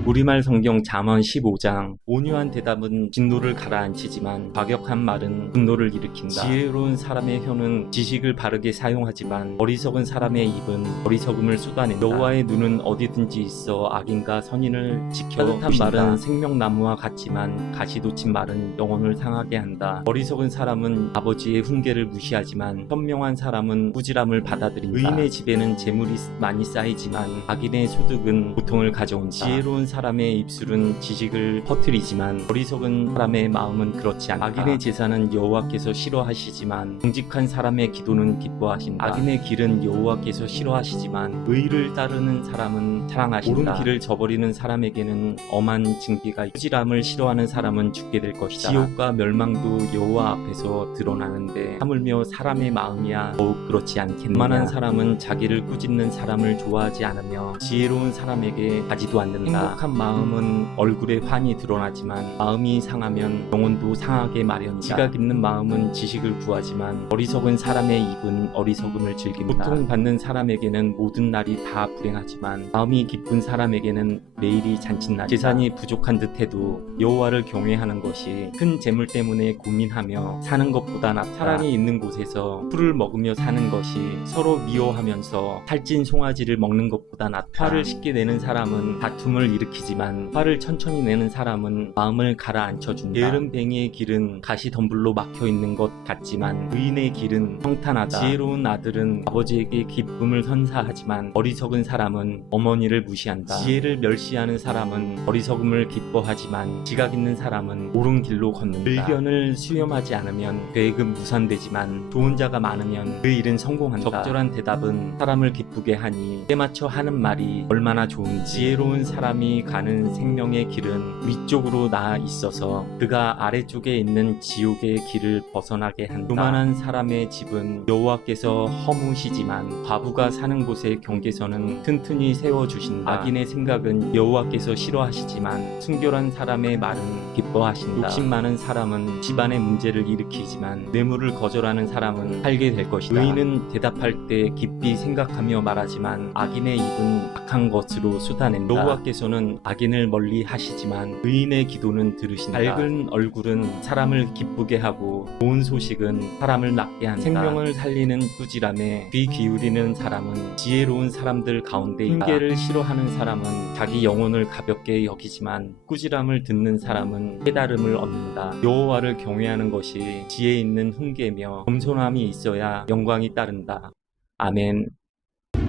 우리말 성경 잠언 15장. 온유한 대답은 진노를 가라앉히지만 과격한 말은 분노를 일으킨다. 지혜로운 사람의 혀는 지식을 바르게 사용하지만 어리석은 사람의 입은 어리석음을 쏟아낸다. 여호와의 눈은 어디든지 있어 악인과 선인을 지켜 따뜻한 말은 생명나무와 같지만 가시 돋친 말은 영혼을 상하게 한다. 어리석은 사람은 아버지의 훈계를 무시하지만 현명한 사람은 꾸지람을 받아들인다. 의인의 집에는 재물이 많이 쌓이지만 악인의 소득은 고통을 가져온다. 지혜로운 지혜로운 사람의 입술은 지식을 퍼뜨리지만 어리석은 사람의 마음은 그렇지 않다. 악인의 제사는 여호와께서 싫어하시지만 정직한 사람의 기도는 기뻐하신다. 악인의 길은 여호와께서 싫어하시지만 의를 따르는 사람은 사랑하신다. 옳은 길을 저버리는 사람에게는 엄한 징계가 있다. 꾸지람을 싫어하는 사람은 죽게 될 것이다. 지옥과 멸망도 여호와 앞에서 드러나는데 하물며 사람의 마음이야 더욱 그렇지 않겠느냐. 교만한 사람은 자기를 꾸짖는 사람을 좋아하지 않으며 지혜로운 사람에게 가지도 않는다. 행복한 마음은 얼굴에 환히 드러나지만 마음이 상하면 영혼도 상하게 마련이다. 지각 있는 마음은 지식을 구하지만 어리석은 사람의 입은 어리석음을 즐깁니다. 고통받는 사람에게는 모든 날이 다 불행하지만 마음이 기쁜 사람에게는 매일이 잔칫날이다. 재산이 부족한 듯해도 여호와를 경외하는 것이 큰 재물 때문에 고민하며 사는 것보다 낫다. 사랑이 있는 곳에서 풀을 먹으며 사는 것이 서로 미워하면서 살찐 송아지를 먹는 것보다 낫다. 화를 쉽게 내는 사람은 다툼을 일으키지만 화를 천천히 내는 사람은 마음을 가라앉혀준다. 게으름뱅이의 길은 가시덤불로 막혀있는 것 같지만 의인의 길은 평탄하다. 지혜로운 아들은 아버지에게 기쁨을 선사하지만 어리석은 사람은 어머니를 무시한다. 지혜를 멸시하는 사람은 어리석음을 기뻐하지만 지각 있는 사람은 옳은 길로 걷는다. 의견을 수렴하지 않으면 계획은 무산되지만 좋은 자가 많으면 그 일은 성공한다. 적절한 대답은 사람을 기쁘게 하니 때맞춰 하는 말이 얼마나 좋은지. 지혜로운 사람이 가는 생명의 길은 위쪽으로 나아 있어서 그가 아래쪽에 있는 지옥의 길을 벗어나게 한다. 교만한 사람의 집은 여호와께서 허무시지만 과부가 사는 곳의 경계선은 튼튼히 세워주신다. 악인의 생각은 여호와께서 싫어하시지만 순결한 사람의 말은 기뻐하신다. 욕심 많은 사람은 집안의 문제를 일으키지만 뇌물을 거절하는 사람은 살게 될 것이다. 의인은 대답할 때 깊이 생각하며 말하지만 악인의 입은 악한 것으로 쏟아낸다. 여호와께서는 악인을 멀리 하시지만 의인의 기도는 들으신다. 밝은 얼굴은 사람을 기쁘게 하고 좋은 소식은 사람을 낫게 한다. 생명을 살리는 꾸지람에 귀 기울이는 사람은 지혜로운 사람들 가운데 있다. 핑계를 싫어하는 사람은 자기 영혼을 가볍게 여기지만 꾸지람을 듣는 사람은 깨달음을 얻는다. 여호와를 경외하는 것이 지혜 있는 훈계며 겸손함이 있어야 영광이 따른다. 아멘.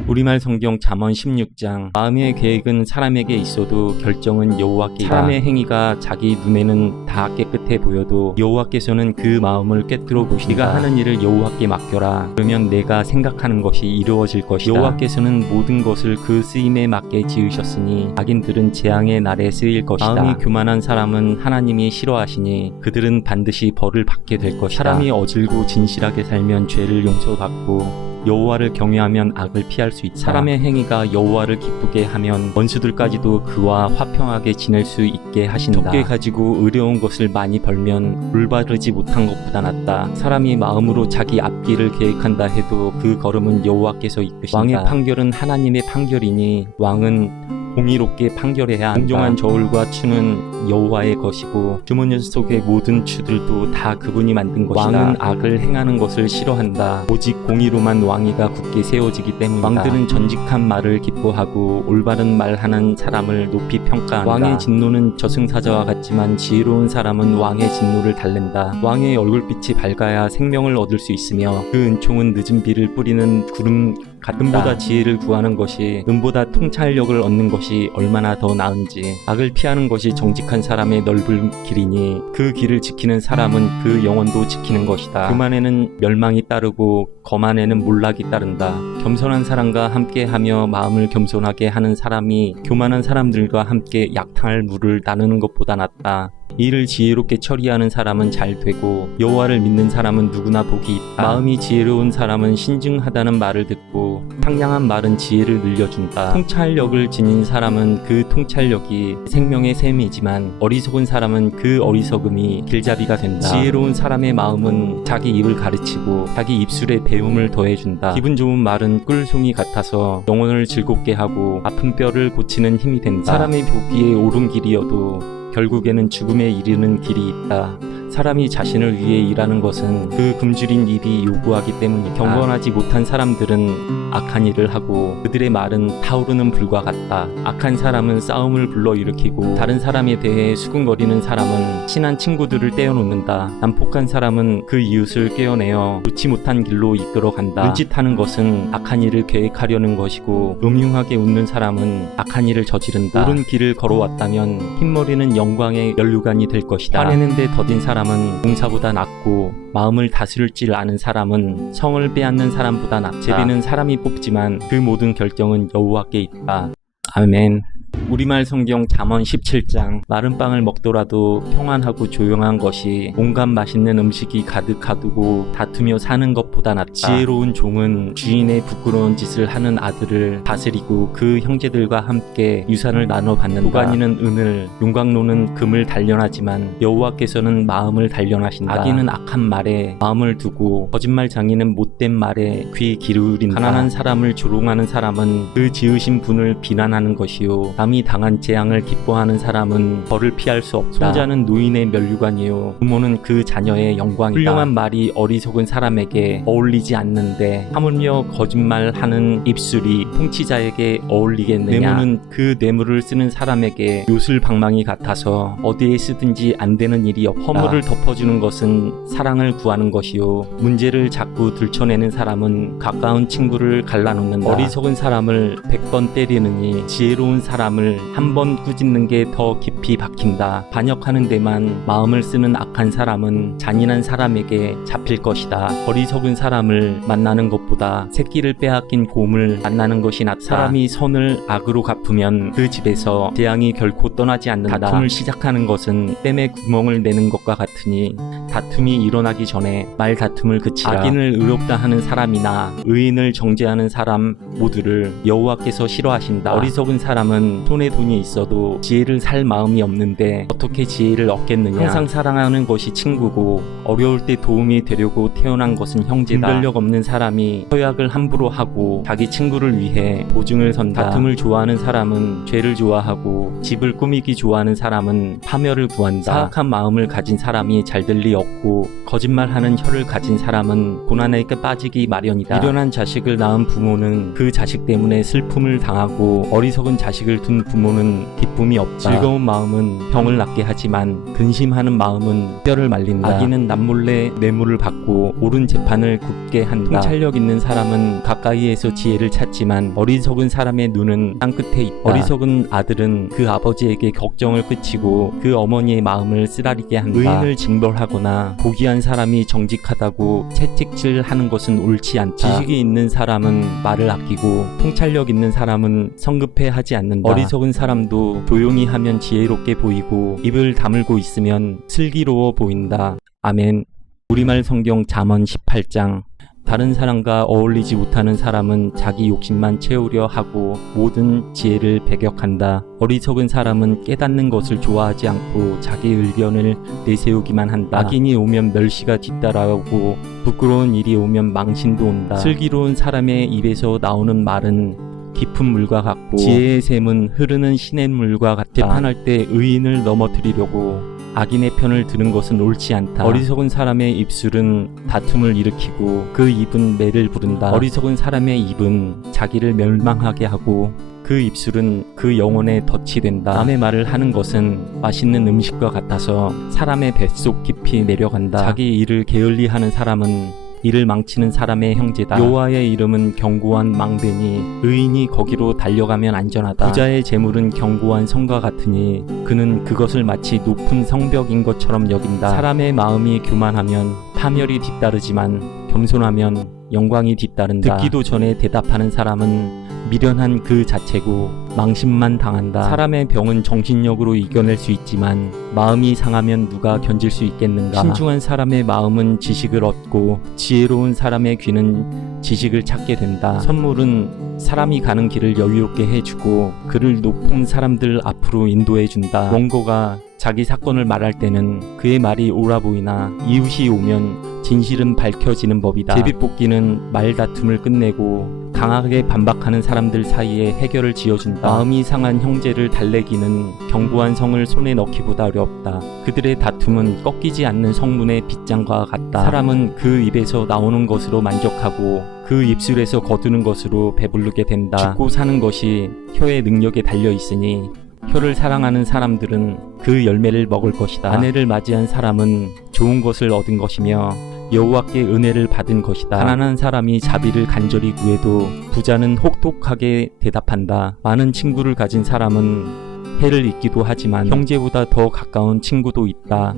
우리말 성경 잠언 16장 마음의 계획은 사람에게 있어도 결정은 여호와께 있다. 사람의 행위가 자기 눈에는 다 깨끗해 보여도 여호와께서는 그 마음을 꿰뚫어 보신다. 네가 하는 일을 여호와께 맡겨라. 그러면 내가 생각하는 것이 이루어질 것이다. 여호와께서는 모든 것을 그 쓰임에 맞게 지으셨으니 악인들은 재앙의 날에 쓰일 것이다. 마음이 교만한 사람은 하나님이 싫어하시니 그들은 반드시 벌을 받게 될 것이다. 사람이 어질고 진실하게 살면 죄를 용서받고 여호와를 경외하면 악을 피할 수 있다. 사람의 행위가 여호와를 기쁘게 하면 원수들까지도 그와 화평하게 지낼 수 있게 하신다. 적게 가지고 의로운 것을 많이 벌면 올바르지 못한 것보다 낫다. 사람이 마음으로 자기 앞길을 계획한다 해도 그 걸음은 여호와께서 이끄신다. 왕의 판결은 하나님의 판결이니 왕은 공의롭게 판결해야 한다. 공정한 저울과 추는 여호와의 것이고 주머니 속의 모든 추들도 다 그분이 만든 것이다. 왕은 악을 행하는 것을 싫어한다. 오직 공의로만 왕위가 굳게 세워지기 때문이다. 왕들은 전직한 말을 기뻐하고 올바른 말하는 사람을 높이 평가한다. 왕의 진노는 저승사자와 같지만 지혜로운 사람은 왕의 진노를 달랜다. 왕의 얼굴빛이 밝아야 생명을 얻을 수 있으며 그 은총은 늦은 비를 뿌리는 구름 같다. 은보다 지혜를 구하는 것이 은보다 통찰력을 얻는 것이 얼마나 더 나은지. 악을 피하는 것이 정직한 사람의 넓은 길이니 그 길을 지키는 사람은 그 영혼도 지키는 것이다. 교만에는 멸망이 따르고 거만에는 몰락이 따른다. 겸손한 사람과 함께하며 마음을 겸손하게 하는 사람이 교만한 사람들과 함께 약탈 물을 나누는 것보다 낫다. 일을 지혜롭게 처리하는 사람은 잘 되고 여호와를 믿는 사람은 누구나 복이 있다. 마음이 지혜로운 사람은 신중하다는 말을 듣고 상냥한 말은 지혜를 늘려준다. 통찰력을 지닌 사람은 그 통찰력이 생명의 셈이지만 어리석은 사람은 그 어리석음이 길잡이가 된다. 지혜로운 사람의 마음은 자기 입을 가르치고 자기 입술에 배움을 더해준다. 기분 좋은 말은 꿀송이 같아서 영혼을 즐겁게 하고 아픈 뼈를 고치는 힘이 된다. 사람의 보기에 옳은 길이어도 결국에는 죽음에 이르는 길이 있다. 사람이 자신을 위해 일하는 것은 그 굶주린 입이 요구하기 때문이다. 경건하지 못한 사람들은 악한 일을 하고 그들의 말은 타오르는 불과 같다. 악한 사람은 싸움을 불러일으키고 다른 사람에 대해 수군거리는 사람은 친한 친구들을 떼어놓는다. 난폭한 사람은 그 이웃을 깨어내어 좋지 못한 길로 이끌어간다. 눈짓하는 것은 악한 일을 계획하려는 것이고 음흉하게 웃는 사람은 악한 일을 저지른다. 옳은 길을 걸어왔다면 흰머리는 영광의 면류관이 될 것이다. 화내는데 더딘 사람은 공사보다 낫고 마음을 다스릴 줄 아는 사람은 성을 빼앗는 사람보다 낫다. 제비는 사람이 뽑지만 그 모든 결정은 여호와께 있다. 아멘. 우리말 성경 잠언 17장 마른 빵을 먹더라도 평안하고 조용한 것이 온갖 맛있는 음식이 가득하두고 다투며 사는 것보다 낫다. 지혜로운 종은 주인의 부끄러운 짓을 하는 아들을 다스리고 그 형제들과 함께 유산을 나눠 받는다. 도가니는 은을 용광로는 금을 단련하지만 여호와께서는 마음을 단련하신다. 악인은 악한 말에 마음을 두고 거짓말장이는 못된 말에 귀 기울인다. 가난한 사람을 조롱하는 사람은 그 지으신 분을 비난하는 것이요 남이 당한 재앙을 기뻐하는 사람은 벌을 피할 수 없다. 손자는 노인의 면류관이요 부모는 그 자녀의 영광이다. 훌륭한 말이 어리석은 사람에게 어울리지 않는데 하물며 거짓말하는 입술이 통치자에게 어울리겠느냐. 뇌물은 그 뇌물을 쓰는 사람에게 요술방망이 같아서 어디에 쓰든지 안 되는 일이 없다. 허물을 덮어주는 것은 사랑을 구하는 것이요 문제를 자꾸 들춰내는 사람은 가까운 친구를 갈라놓는다. 어리석은 사람을 100번 때리느니 지혜로운 사람을 한 번 꾸짖는 게 더 깊이 박힌다. 반역하는 데만 마음을 쓰는 악한 사람은 잔인한 사람에게 잡힐 것이다. 어리석은 사람을 만나는 것보다 새끼를 빼앗긴 곰을 만나는 것이 낫다. 사람이 선을 악으로 갚으면 그 집에서 재앙이 결코 떠나지 않는다. 다툼을 시작하는 것은 뺨에 구멍을 내는 것과 같으니 다툼이 일어나기 전에 말 다툼을 그치라. 악인을 의롭다 하는 사람이나 의인을 정죄하는 사람 모두를 여호와께서 싫어하신다. 어리석은 사람은 손에 돈이 있어도 지혜를 살 마음이 없는데 어떻게 지혜를 얻겠느냐. 항상 사랑하는 것이 친구고 어려울 때 도움이 되려고 태어난 것은 형제다. 분별력 없는 사람이 허약을 함부로 하고 자기 친구를 위해 보증을 선다. 다툼을 좋아하는 사람은 죄를 좋아하고 집을 꾸미기 좋아하는 사람은 파멸을 구한다. 사악한 마음을 가진 사람이 잘 될 리 없고 거짓말하는 혀를 가진 사람은 고난에 빠지기 마련이다. 미련한 자식을 낳은 부모는 그 자식 때문에 슬픔을 당하고 어리석은 자식을 둔 부모는 기쁨이 없다. 즐거운 마음은 병을 낫게 하지만 근심하는 마음은 뼈를 말린다. 악인은 남몰래 뇌물을 받고 옳은 재판을 굳게 한다. 통찰력 있는 사람은 가까이에서 지혜를 찾지만 어리석은 사람의 눈은 땅끝에 있다. 어리석은 아들은 그 아버지에게 걱정을 끼치고 그 어머니의 마음을 쓰라리게 한다. 의인을 징벌하거나 고귀한 사람이 정직하다고 채찍질하는 것은 옳지 않다. 지식이 있는 사람은 말을 아끼고 통찰력 있는 사람은 성급해하지 않는다. 어리석은 사람도 조용히 하면 지혜롭게 보이고 입을 다물고 있으면 슬기로워 보인다. 아멘. 우리말 성경 잠언 18장 다른 사람과 어울리지 못하는 사람은 자기 욕심만 채우려 하고 모든 지혜를 배격한다. 어리석은 사람은 깨닫는 것을 좋아하지 않고 자기 의견을 내세우기만 한다. 악인이 오면 멸시가 뒤따라오고 부끄러운 일이 오면 망신도 온다. 슬기로운 사람의 입에서 나오는 말은 깊은 물과 같고 지혜의 샘은 흐르는 시냇물과 같다. 재판할 때 의인을 넘어뜨리려고 악인의 편을 드는 것은 옳지 않다. 어리석은 사람의 입술은 다툼을 일으키고 그 입은 매를 부른다. 어리석은 사람의 입은 자기를 멸망하게 하고 그 입술은 그 영혼에 덫이 된다. 남의 말을 하는 것은 맛있는 음식과 같아서 사람의 뱃속 깊이 내려간다. 자기 일을 게을리하는 사람은 이를 망치는 사람의 형제다. 여호와의 이름은 견고한 망대니 의인이 거기로 달려가면 안전하다. 부자의 재물은 견고한 성과 같으니 그는 그것을 마치 높은 성벽인 것처럼 여긴다. 사람의 마음이 교만하면 파멸이 뒤따르지만 겸손하면 영광이 뒤따른다. 듣기도 전에 대답하는 사람은 미련한 그 자체고 망신만 당한다. 사람의 병은 정신력으로 이겨낼 수 있지만 마음이 상하면 누가 견딜 수 있겠는가. 신중한 사람의 마음은 지식을 얻고 지혜로운 사람의 귀는 지식을 찾게 된다. 선물은 사람이 가는 길을 여유롭게 해주고 그를 높은 사람들 앞으로 인도해준다. 원고가 자기 사건을 말할 때는 그의 말이 옳아 보이나 이웃이 오면 진실은 밝혀지는 법이다. 제비뽑기는 말다툼을 끝내고 강하게 반박하는 사람들 사이에 해결을 지어준다. 마음이 상한 형제를 달래기는 견고한 성을 손에 넣기보다 어렵다. 그들의 다툼은 꺾이지 않는 성문의 빗장과 같다. 사람은 그 입에서 나오는 것으로 만족하고 그 입술에서 거두는 것으로 배부르게 된다. 죽고 사는 것이 혀의 능력에 달려 있으니 혀를 사랑하는 사람들은 그 열매를 먹을 것이다. 아내를 맞이한 사람은 좋은 것을 얻은 것이며 여호와께 은혜를 받은 것이다. 가난한 사람이 자비를 간절히 구해도 부자는 혹독하게 대답한다. 많은 친구를 가진 사람은 해를 입기도 하지만 형제보다 더 가까운 친구도 있다.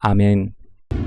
아멘.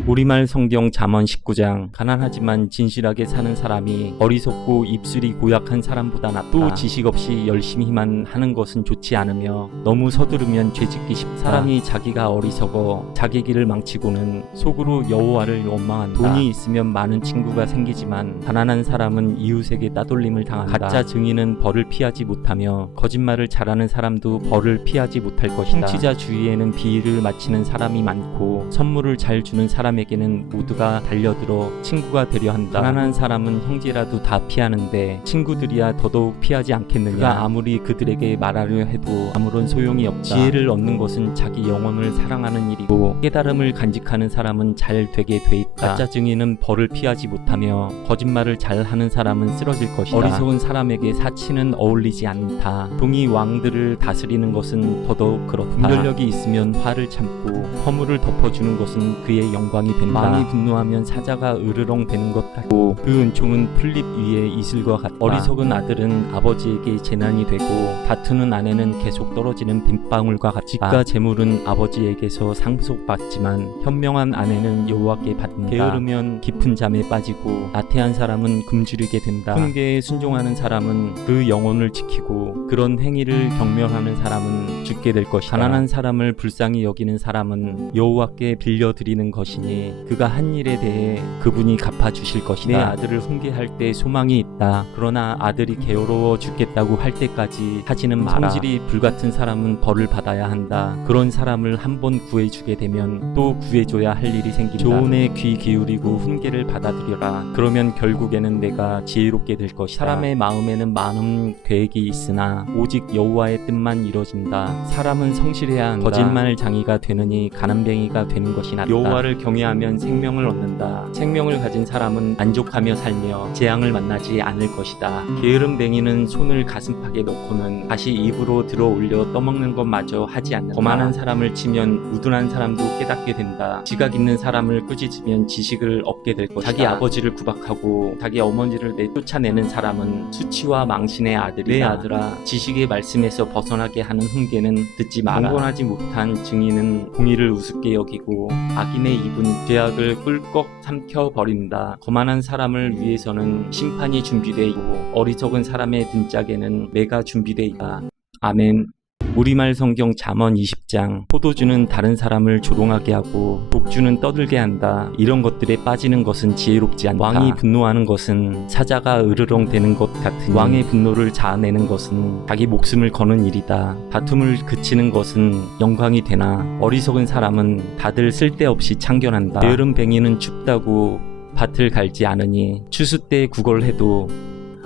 우리말 성경 잠언 19장. 가난하지만 진실하게 사는 사람이 어리석고 입술이 고약한 사람보다 낫다. 또 지식 없이 열심히만 하는 것은 좋지 않으며 너무 서두르면 죄짓기 쉽다. 사람이 자기가 어리석어 자기 길을 망치고는 속으로 여호와를 원망한다. 돈이 있으면 많은 친구가 생기지만 가난한 사람은 이웃에게 따돌림을 당한다. 가짜 증인은 벌을 피하지 못하며 거짓말을 잘하는 사람도 벌을 피하지 못할 것이다. 통치자 주위에는 비위를 맞히는 사람이 많고 선물을 잘 주는 사람에게는 모두가 달려들어 친구가 되려 한다. 가난한 사람은 형제라도 다 피하는데 친구들이야 더더욱 피하지 않겠느냐. 그가 아무리 그들에게 말하려 해도 아무런 소용이 없다. 지혜를 얻는 것은 자기 영혼을 사랑하는 일이고 깨달음을 간직하는 사람은 잘 되게 돼 있다. 가짜 증인은 벌을 피하지 못하며 거짓말을 잘하는 사람은 쓰러질 것이다. 어리석은 사람에게 사치는 어울리지 않다. 종이 왕들을 다스리는 것은 더더욱 그렇다. 분별력이 있으면 화를 참고 허물을 덮어주는 것은 그의 영광이 된다. 왕이 분노하면 사자가 으르렁 대는 것 같고 그 은총은 풀잎 위에 이슬과 같다. 어리석은 아들은 아버지에게 재난이 되고 다투는 아내는 계속 떨어지는 빗방울과 같다. 집과 재물은 아버지에게서 상속받지만 현명한 아내는 여호와께 받는다. 게으르면 깊은 잠에 빠지고 나태한 사람은 굶주리게 된다. 훈계에 순종하는 사람은 그 영혼을 지키고 그런 행위를 경멸하는 사람은 죽게 될 것이다. 가난한 사람을 불쌍히 여기는 사람은 여호와께 빌려드리는 것이니 그가 한 일에 대해 그분이 갚아주실 것이다. 내 아들을 훈계할 때 소망이 있다. 그러나 아들이 게으러워 죽겠다고 할 때까지 하지는 마라. 성질이 불같은 사람은 벌을 받아야 한다. 그런 사람을 한 번 구해주게 되면 또 구해줘야 할 일이 생긴다. 조언에 귀 기울이고 훈계를 받아들여라. 그러면 결국에는 내가 지혜롭게 될 것이다. 사람의 마음에는 많은 계획이 있으나 오직 여호와의 뜻만 이뤄진다. 사람은 성실해야 한다. 거짓말장이가 되느니 가난뱅이가 되는 것이 낫다. 여호와를 경외하면 생명을 얻는다. 생명을 가진 사람은 만족하며 살며 재앙을 만나지 않을 것이다. 게으름뱅이는 손을 가슴팍에 넣고는 다시 입으로 들어 올려 떠먹는 것마저 하지 않는다. 거만한 사람을 치면 우둔한 사람도 깨닫게 된다. 지각 있는 사람을 꾸짖으면 지식을 얻게 될 것이다. 자기 아버지를 구박하고 자기 어머니를 내쫓아내는 사람은 수치와 망신의 아들이다. 내 아들아, 지식의 말씀에서 벗어나게 하는 훈계는 듣지 마라. 경건하지 못한 증인은 공의를 우습게 여기고 악인의 입은 죄악을 꿀꺽 삼켜버린다. 거만한 사람을 위해서는 심판이 준비되어 있고 어리석은 사람의 등짝에는 매가 준비되어 있다. 아멘. 우리말 성경 잠언 20장. 포도주는 다른 사람을 조롱하게 하고 독주는 떠들게 한다. 이런 것들에 빠지는 것은 지혜롭지 않다. 왕이 분노하는 것은 사자가 으르렁 대는 것 같으니 왕의 분노를 자아내는 것은 자기 목숨을 거는 일이다. 다툼을 그치는 것은 영광이 되나 어리석은 사람은 다들 쓸데없이 참견한다. 게으름뱅이는 춥다고 밭을 갈지 않으니 추수 때 구걸해도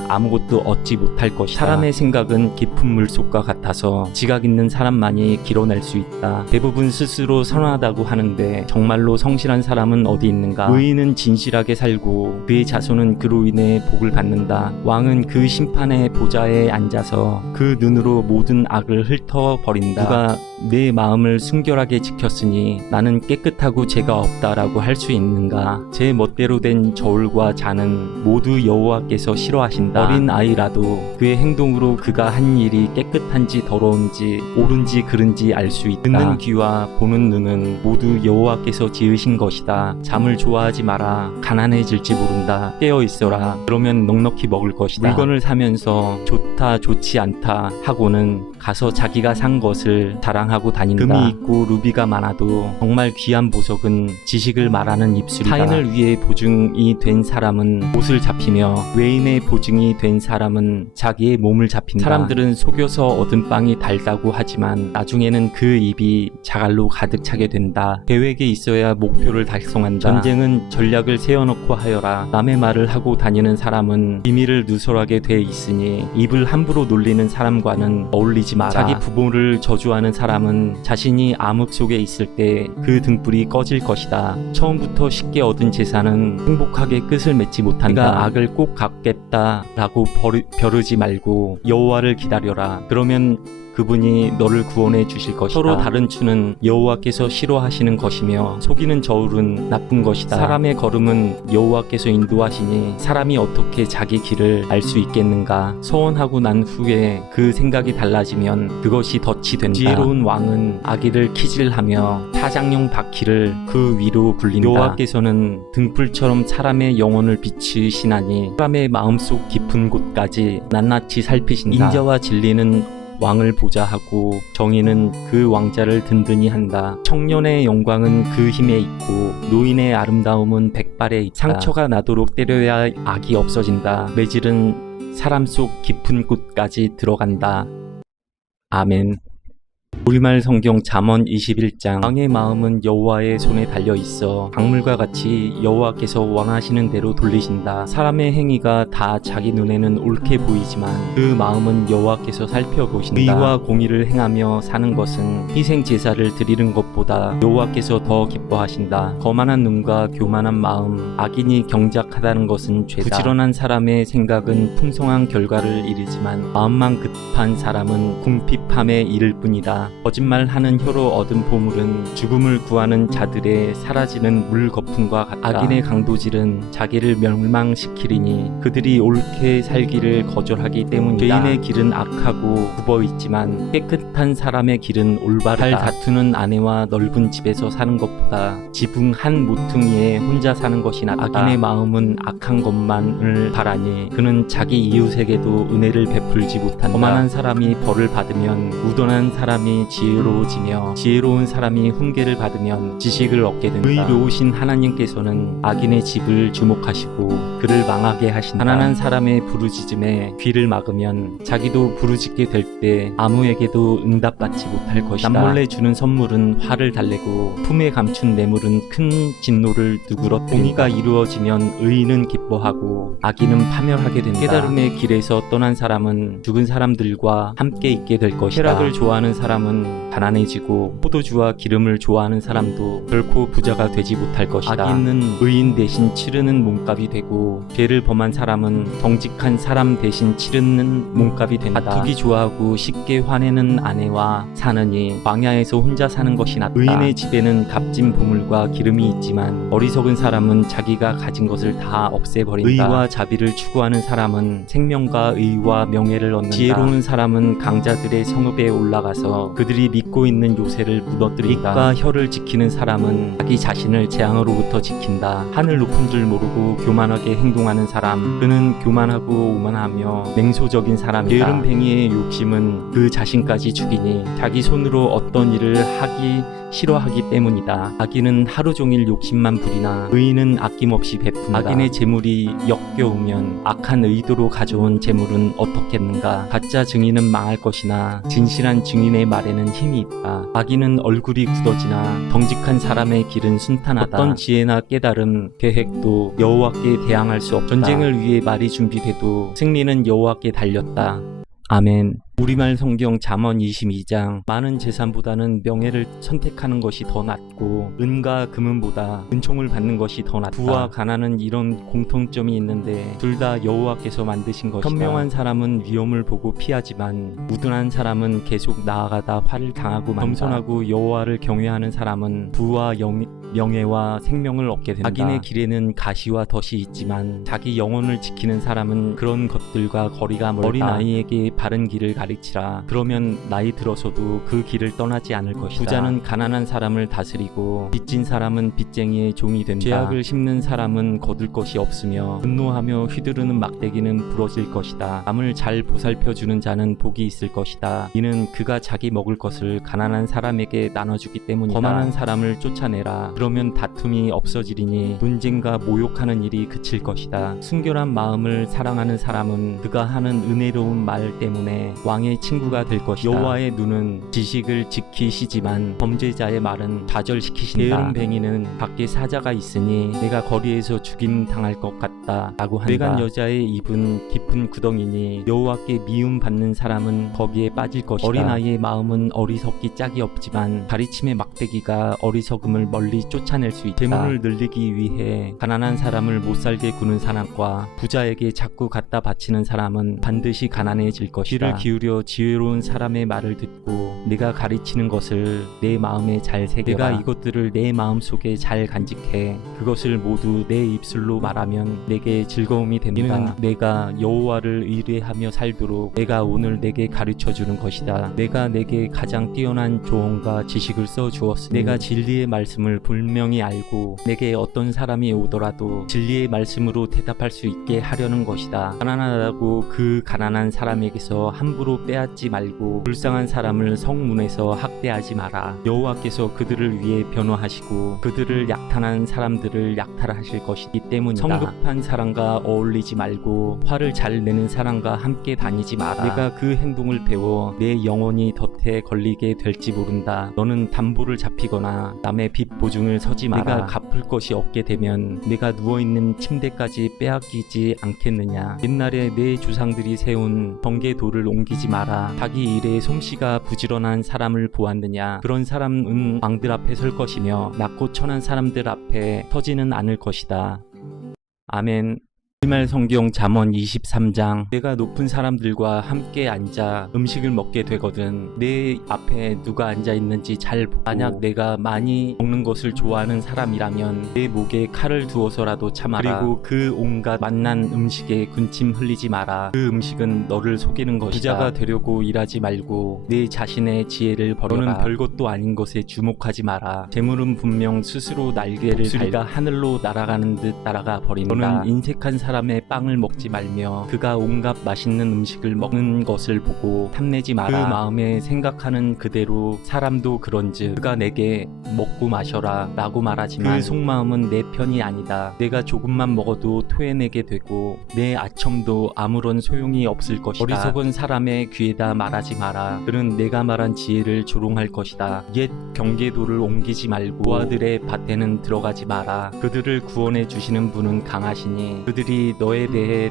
아무것도 얻지 못할 것이다. 사람의 생각은 깊은 물속과 같아서 지각 있는 사람만이 길어낼 수 있다. 대부분 스스로 선하다고 하는데 정말로 성실한 사람은 어디 있는가? 의인은 진실하게 살고 그의 자손은 그로 인해 복을 받는다. 왕은 그 심판의 보좌에 앉아서 그 눈으로 모든 악을 훑어버린다. 누가 내 마음을 순결하게 지켰으니 나는 깨끗하고 죄가 없다라고 할 수 있는가? 제 멋대로 된 저울과 잔은 모두 여호와께서 싫어하신다. 어린 아이라도 그의 행동으로 그가 한 일이 깨끗한지 더러운지 옳은지 그른지 알 수 있다. 듣는 귀와 보는 눈은 모두 여호와께서 지으신 것이다. 잠을 좋아하지 마라. 가난해질지 모른다. 깨어 있어라. 그러면 넉넉히 먹을 것이다. 물건을 사면서 좋다 좋지 않다 하고는 가서 자기가 산 것을 자랑하라. 자랑하고 다닌다. 금이 있고 루비가 많아도 정말 귀한 보석은 지식을 말하는 입술이다. 타인을 위해 보증이 된 사람은 못을 잡히며 외인의 보증이 된 사람은 자기의 몸을 잡힌다. 사람들은 속여서 얻은 빵이 달다고 하지만 나중에는 그 입이 자갈로 가득 차게 된다. 계획이 있어야 목표를 달성한다. 전쟁은 전략을 세워놓고 하여라. 남의 말을 하고 다니는 사람은 비밀을 누설하게 돼 있으니 입을 함부로 놀리는 사람과는 어울리지 마라. 자기 부모를 저주하는 사람은 자신이 암흑 속에 있을 때 그 등불이 꺼질 것이다. 처음부터 쉽게 얻은 재산은 행복하게 끝을 맺지 못한다. 네가 악을 꼭 갚겠다라고 벼르지 말고 여호와를 기다려라. 그러면 그분이 너를 구원해 주실 것이다. 서로 다른 추는 여호와께서 싫어하시는 것이며 속이는 저울은 나쁜 것이다. 사람의 걸음은 여호와께서 인도하시니 사람이 어떻게 자기 길을 알 수 있겠는가. 서원하고 난 후에 그 생각이 달라지면 그것이 덫이 된다. 지혜로운 왕은 아기를 키질하며 타장용 바퀴를 그 위로 굴린다. 여호와께서는 등불처럼 사람의 영혼을 비추시나니 사람의 마음속 깊은 곳까지 낱낱이 살피신다. 인자와 진리는 왕을 보좌하고 정의는 그 왕자를 든든히 한다. 청년의 영광은 그 힘에 있고 노인의 아름다움은 백발에 있다. 상처가 나도록 때려야 악이 없어진다. 매질은 사람 속 깊은 곳까지 들어간다. 아멘. 우리말 성경 잠언 21장. 왕의 마음은 여호와의 손에 달려 있어 강물과 같이 여호와께서 원하시는 대로 돌리신다. 사람의 행위가 다 자기 눈에는 옳게 보이지만 그 마음은 여호와께서 살펴보신다. 의와 공의를 행하며 사는 것은 희생 제사를 드리는 것보다 여호와께서 더 기뻐하신다. 거만한 눈과 교만한 마음, 악인이 경작하다는 것은 죄다. 부지런한 사람의 생각은 풍성한 결과를 이루지만 마음만 급한 사람은 궁핍함에 이를 뿐이다. 거짓말하는 혀로 얻은 보물은 죽음을 구하는 자들의 사라지는 물거품과 같다. 악인의 강도질은 자기를 멸망시키리니 그들이 옳게 살기를 거절하기 때문이다. 죄인의 길은 악하고 굽어있지만 깨끗한 사람의 길은 올바르다. 잘 다투는 아내와 넓은 집에서 사는 것보다 지붕 한 모퉁이에 혼자 사는 것이 낫다. 악인의 마음은 악한 것만을 바라니 그는 자기 이웃에게도 은혜를 베풀지 못한다. 거만한 사람이 벌을 받으면 무던한 사람이 지혜로워지며 지혜로운 사람이 훈계를 받으면 지식을 얻게 된다. 의로우신 하나님께서는 악인의 집을 주목하시고 그를 망하게 하신다. 가난한 사람의 부르짖음에 귀를 막으면 자기도 부르짖게 될 때 아무에게도 응답받지 못할 것이다. 남몰래 주는 선물은 화를 달래고 품에 감춘 뇌물은 큰 진노를 누그러뜨린다. 공의가 이루어지면 의인은 기뻐하고 악인은 파멸하게 된다. 깨달음의 길에서 떠난 사람은 죽은 사람들과 함께 있게 될 것이다. 쾌락을 좋아하는 사람은 가난해지고 포도주와 기름을 좋아하는 사람도 결코 부자가 되지 못할 것이다. 악인은 의인 대신 치르는 몸값이 되고 죄를 범한 사람은 정직한 사람 대신 치르는 몸값이 된다. 다투기 좋아하고 쉽게 화내는 아내와 사느니 광야에서 혼자 사는 것이 낫다. 의인의 집에는 값진 보물과 기름이 있지만 어리석은 사람은 자기가 가진 것을 다 없애버린다. 의와 자비를 추구하는 사람은 생명과 의와 명예를 얻는다. 지혜로운 사람은 강자들의 성읍에 올라가서 그들이 믿고 있는 요새를 무너뜨린다. 입과 혀를 지키는 사람은 자기 자신을 재앙으로부터 지킨다. 하늘 높은 줄 모르고 교만하게 행동하는 사람, 그는 교만하고 오만하며 맹소적인 사람이다. 게으름뱅이의 욕심은 그 자신까지 죽이니 자기 손으로 어떤 일을 하기 싫어하기 때문이다. 악인은 하루 종일 욕심만 부리나 의인은 아낌없이 베푼다. 악인의 재물이 역겨우면 악한 의도로 가져온 재물은 어떻겠는가. 가짜 증인은 망할 것이나 진실한 증인의 말에는 힘이 있다. 악인은 얼굴이 굳어지나 정직한 사람의 길은 순탄하다. 어떤 지혜나 깨달음, 계획도 여호와께 대항할 수 없다. 전쟁을 위해 말이 준비돼도 승리는 여호와께 달렸다. 아멘. 우리말 성경 잠언 22장. 많은 재산보다는 명예를 선택하는 것이 더 낫고 은과 금은보다 은총을 받는 것이 더 낫다. 부와 가난은 이런 공통점이 있는데 둘 다 여호와께서 만드신 것이다. 현명한 사람은 위험을 보고 피하지만 무둔한 사람은 계속 나아가다 화를 당하고 만다. 겸손하고 여호와를 경외하는 사람은 부와 명예와 생명을 얻게 된다. 악인의 길에는 가시와 덫이 있지만 자기 영혼을 지키는 사람은 그런 것들과 거리가 멀다. 어린아이에게 바른 길을 가르치라. 가르치라. 그러면 나이 들어서도 그 길을 떠나지 않을 것이다. 부자는 가난한 사람을 다스리고 빚진 사람은 빚쟁이의 종이 된다. 죄악을 심는 사람은 거둘 것이 없으며 분노하며 휘두르는 막대기는 부러질 것이다. 남을 잘 보살펴주는 자는 복이 있을 것이다. 이는 그가 자기 먹을 것을 가난한 사람에게 나눠주기 때문이다. 거만한 사람을 쫓아내라. 그러면 다툼이 없어지리니 논쟁과 모욕하는 일이 그칠 것이다. 순결한 마음을 사랑하는 사람은 그가 하는 은혜로운 말 때문에 왕의 친구가 될 것이다. 여호와의 눈은 지식을 지키시지만 범죄자의 말은 좌절시키신다. 게으른 뱅이는 밖에 사자가 있으니 내가 거리에서 죽임 당할 것 같다 라고 한다. 뇌간 여자의 입은 깊은 구덩이니 여호와께 미움 받는 사람은 거기에 빠질 것이다. 어린아이의 마음은 어리석기 짝이 없지만 가리침의 막대기가 어리석음을 멀리 쫓아낼 수 있다. 재물을 늘리기 위해 가난한 사람을 못살게 구는 사람과 부자에게 자꾸 갖다 바치는 사람은 반드시 가난해질 것이다. 귀를 기울여 지혜로운 사람의 말을 듣고 내가 가르치는 것을 내 마음에 잘 새겨라. 내가 이것들을 내 마음속에 잘 간직해 그것을 모두 내 입술로 말하면 내게 즐거움이 됩니다. 이는 내가 여호와를 의뢰하며 살도록 내가 오늘 내게 가르쳐주는 것이다. 내가 내게 가장 뛰어난 조언과 지식을 써주었으니 내가 진리의 말씀을 분명히 알고 내게 어떤 사람이 오더라도 진리의 말씀으로 대답할 수 있게 하려는 것이다. 가난하다고 그 가난한 사람에게서 함부로 빼앗지 말고 불쌍한 사람을 성문에서 학대하지 마라. 여호와께서 그들을 위해 변호하시고 그들을 약탈한 사람들을 약탈하실 것이기 때문이다. 성급한 사람과 어울리지 말고 화를 잘 내는 사람과 함께 다니지 마라. 내가 그 행동을 배워 내 영혼이 덫에 걸리게 될지 모른다. 너는 담보를 잡히거나 남의 빚 보증을 서지 마라. 내가 갚을 것이 없게 되면 내가 누워있는 침대까지 빼앗기지 않겠느냐. 옛날에 내 조상들이 세운 번개돌을 옮기지 마라. 자기 일에 솜씨가 부지런한 사람을 보았느냐. 그런 사람은 왕들 앞에 설 것이며 낮고 천한 사람들 앞에 서지는 않을 것이다. 아멘. 우리말 성경 잠언 23장. 내가 높은 사람들과 함께 앉아 음식을 먹게 되거든 내 앞에 누가 앉아 있는지 잘 보고 만약 내가 많이 먹는 것을 좋아하는 사람이라면 내 목에 칼을 두어서라도 참아라. 그리고 그 온갖 맛난 음식에 군침 흘리지 마라. 그 음식은 너를 속이는 것이다. 부자가 되려고 일하지 말고 내 자신의 지혜를 버려라. 너는 별것도 아닌 것에 주목하지 마라. 재물은 분명 스스로 날개를 달다 하늘로 날아가는 듯 날아가 버린다. 너는 인색한 사람의 빵을 먹지 말며 그가 온갖 맛있는 음식을 먹는 것을 보고 탐내지 마라. 그 마음에 생각하는 그대로 사람도 그런즉 그가 내게 먹고 마셔라 라고 말하지만 그 속마음은 내 편이 아니다. 내가 조금만 먹어도 토해내게 되고 내 아첨도 아무런 소용이 없을 것이다. 어리석은 사람의 귀에다 말하지 마라. 그는 내가 말한 지혜를 조롱할 것이다. 옛 경계도를 옮기지 말고 고아들의 밭에는 들어가지 마라. 그들을 구원해 주시는 분은 강하시니 그들이 너에 대해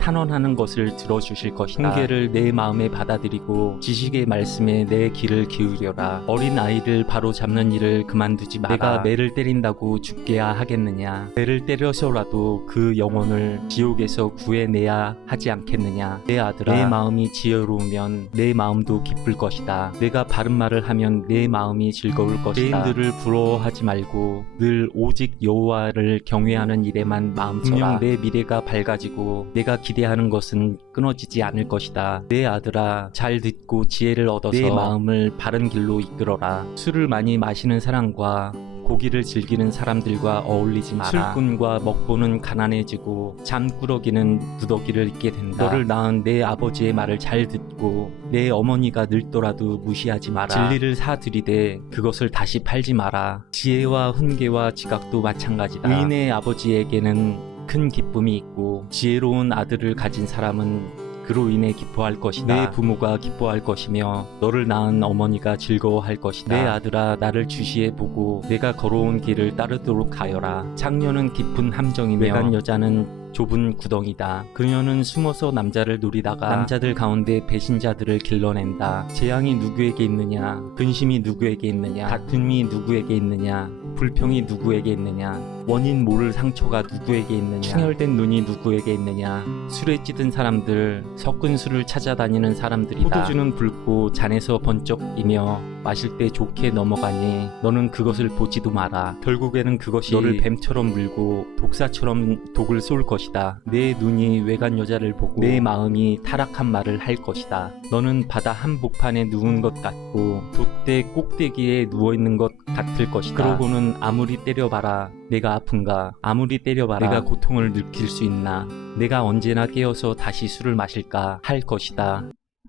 탄원하는 것을 들어주실 것이다. 훈계를 내 마음에 받아들이고 지식의 말씀에 내 귀를 기울여라. 어린 아이를 바로 잡는 일을 그만두지 마라. 내가 매를 때린다고 죽게야 하겠느냐. 매를 때려서라도 그 영혼을 지옥에서 구해내야 하지 않겠느냐. 내 아들아, 내 마음이 지혜로우면 내 마음도 기쁠 것이다. 내가 바른 말을 하면 내 마음이 즐거울 것이다. 죄인들을 부러워하지 말고 늘 오직 여호와를 경외하는 일에만 마음 써라. 분명 내 미래가 밝아지고 내가 기대하는 것은 끊어지지 않을 것이다. 내 아들아, 잘 듣고 지혜를 얻어서 내 마음을 바른 길로 이끌어라. 술을 많이 마시는 사람과 고기를 즐기는 사람들과 어울리지 마라. 술꾼과 먹보는 가난해지고 잠꾸러기는 누더기를 잊게 된다. 너를 낳은 내 아버지의 말을 잘 듣고 내 어머니가 늙더라도 무시하지 마라. 진리를 사들이되 그것을 다시 팔지 마라. 지혜와 훈계와 지각도 마찬가지다. 의인의 아버지에게는 큰 기쁨이 있고 지혜로운 아들을 가진 사람은 그로 인해 기뻐할 것이다. 내 부모가 기뻐할 것이며 너를 낳은 어머니가 즐거워할 것이다. 내 아들아, 나를 주시해 보고 내가 걸어온 길을 따르도록 하여라. 장녀는 깊은 함정이며 외간 여자는 좁은 구덩이다. 그녀는 숨어서 남자를 노리다가 남자들 가운데 배신자들을 길러낸다. 재앙이 누구에게 있느냐? 근심이 누구에게 있느냐? 다툼이 누구에게 있느냐? 불평이 누구에게 있느냐? 원인 모를 상처가 누구에게 있느냐? 충혈된 눈이 누구에게 있느냐? 술에 찌든 사람들, 섞은 술을 찾아다니는 사람들이다. 포도주는 붉고 잔에서 번쩍이며 마실 때 좋게 넘어가니 너는 그것을 보지도 마라. 결국에는 그것이 너를 뱀처럼 물고 독사처럼 독을 쏠 것이다. 내 눈이 외간 여자를 보고 내 마음이 타락한 말을 할 것이다. 너는 바다 한복판에 누운 것 같고 돛대 꼭대기에 누워있는 것 같을 것이다. 그러고는 아무리 때려봐라 내가 아픈가, 아무리 때려봐라 내가 고통을 느낄 수 있나, 내가 언제나 깨어서 다시 술을 마실까 할 것이다.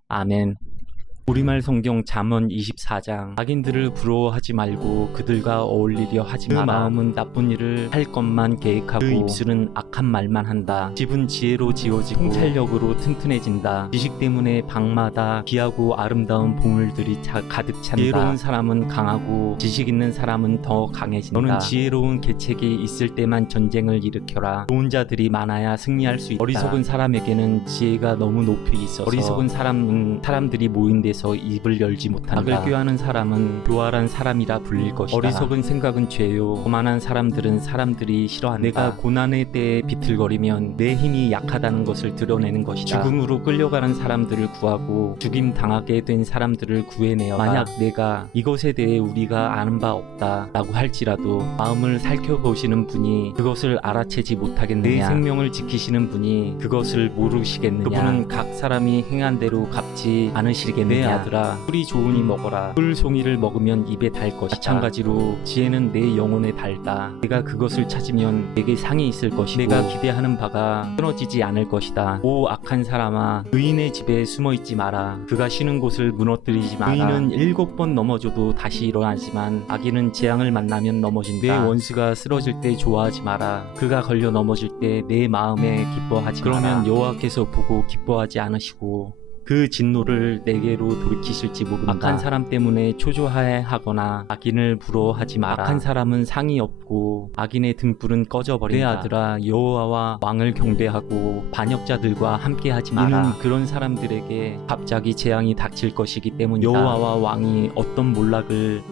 아멘. 우리말 성경 잠언 24장. 악인들을 부러워하지 말고 그들과 어울리려 하지 마라. 그 마음은 나쁜 일을 할 것만 계획하고 그 입술은 악한 말만 한다. 집은 지혜로 지어지고 통찰력으로 튼튼해진다. 지식 때문에 방마다 귀하고 아름다운 보물들이 가득 찬다. 지혜로운 사람은 강하고 지식 있는 사람은 더 강해진다. 너는 지혜로운 계책이 있을 때만 전쟁을 일으켜라. 좋은 자들이 많아야 승리할 수 있다. 어리석은 사람에게는 지혜가 너무 높이 있어서 어리석은 사람은 사람들이 모인 데서 입을 열지 못한다. 악을 꾀하는 사람은 교활한 사람이라 불릴 것이다. 어리석은 생각은 죄요, 거만한 사람들은 사람들이 싫어한다. 내가 고난의 때에 비틀거리면 내 힘이 약하다는 것을 드러내는 것이다. 죽음으로 끌려가는 사람들을 구하고 죽임 당하게 된 사람들을 구해내어. 만약 내가 이것에 대해 우리가 아는 바 없다 라고 할지라도 마음을 살펴보시는 분이 그것을 알아채지 못하겠느냐. 내 생명을 지키시는 분이 그것을 모르시겠느냐. 그분은 각 사람이 행한 대로 갚지 않으시겠느냐. 아들아, 꿀이 좋으니 먹어라. 꿀송이를 먹으면 입에 달 것이다. 마찬가지로 지혜는 내 영혼에 달다. 내가 그것을 찾으면 내게 상이 있을 것이고 내가 기대하는 바가 끊어지지 않을 것이다. 오 악한 사람아, 의인의 집에 숨어있지 마라. 그가 쉬는 곳을 무너뜨리지 마라. 의인은 7번 넘어져도 다시 일어나지만 악인은 재앙을 만나면 넘어진다. 내 원수가 쓰러질 때 좋아하지 마라. 그가 걸려 넘어질 때 내 마음에 기뻐하지 마라. 그러면 여호와께서 보고 기뻐하지 않으시고 그 진노를 내게로 돌이키실지 모른다. 악한 사람 때문에 초조해하거나 악인을 부러워하지 마라. 악한 사람은 상이 없고 악인의 등불은 꺼져버린다. 내 아들아, 여호와와 왕을 경배하고 반역자들과 함께하지 마라. 이는 그런 사람들에게 갑자기 재앙이 닥칠 것이기 때문이다. 여호와와 왕이 어떤 몰락을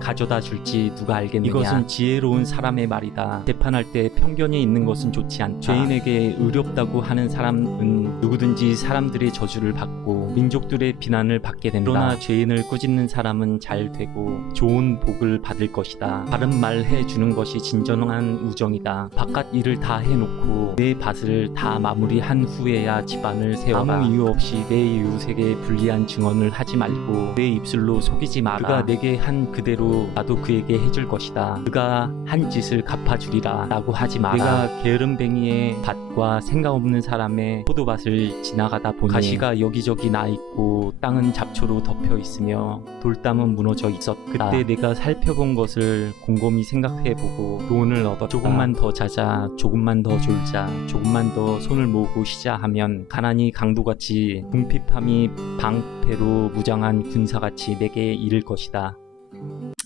가져다 줄지 누가 알겠느냐. 이것은 지혜로운 사람의 말이다. 재판할 때 편견이 있는 것은 좋지 않다. 죄인에게 의롭다고 하는 사람은 누구든지 사람들의 저주를 받고 민족들의 비난을 받게 된다. 그러나 죄인을 꾸짖는 사람은 잘 되고 좋은 복을 받을 것이다. 바른 말 해주는 것이 진정한 우정이다. 바깥 일을 다 해놓고 내 밭을 다 마무리한 후에야 집안을 세워라. 아무 이유 없이 내 이웃에게 불리한 증언을 하지 말고 내 입술로 속이지 마라. 그가 내게 한 그대로 나도 그에게 해줄 것이다. 그가 한 짓을 갚아주리라 라고 하지 마라. 내가 게으름뱅이의 밭과 생각 없는 사람의 포도밭을 지나가다 보니 가시가 여기저기 나 있고 땅은 잡초로 덮여 있으며 돌담은 무너져 있었다. 그때 내가 살펴본 것을 곰곰이 생각해보고 교훈을 얻었다. 조금만 더 자자, 조금만 더 졸자, 조금만 더 손을 모으고 쉬자 하면 가난이 강도같이 궁핍함이 방패로 무장한 군사같이 내게 이를 것이다.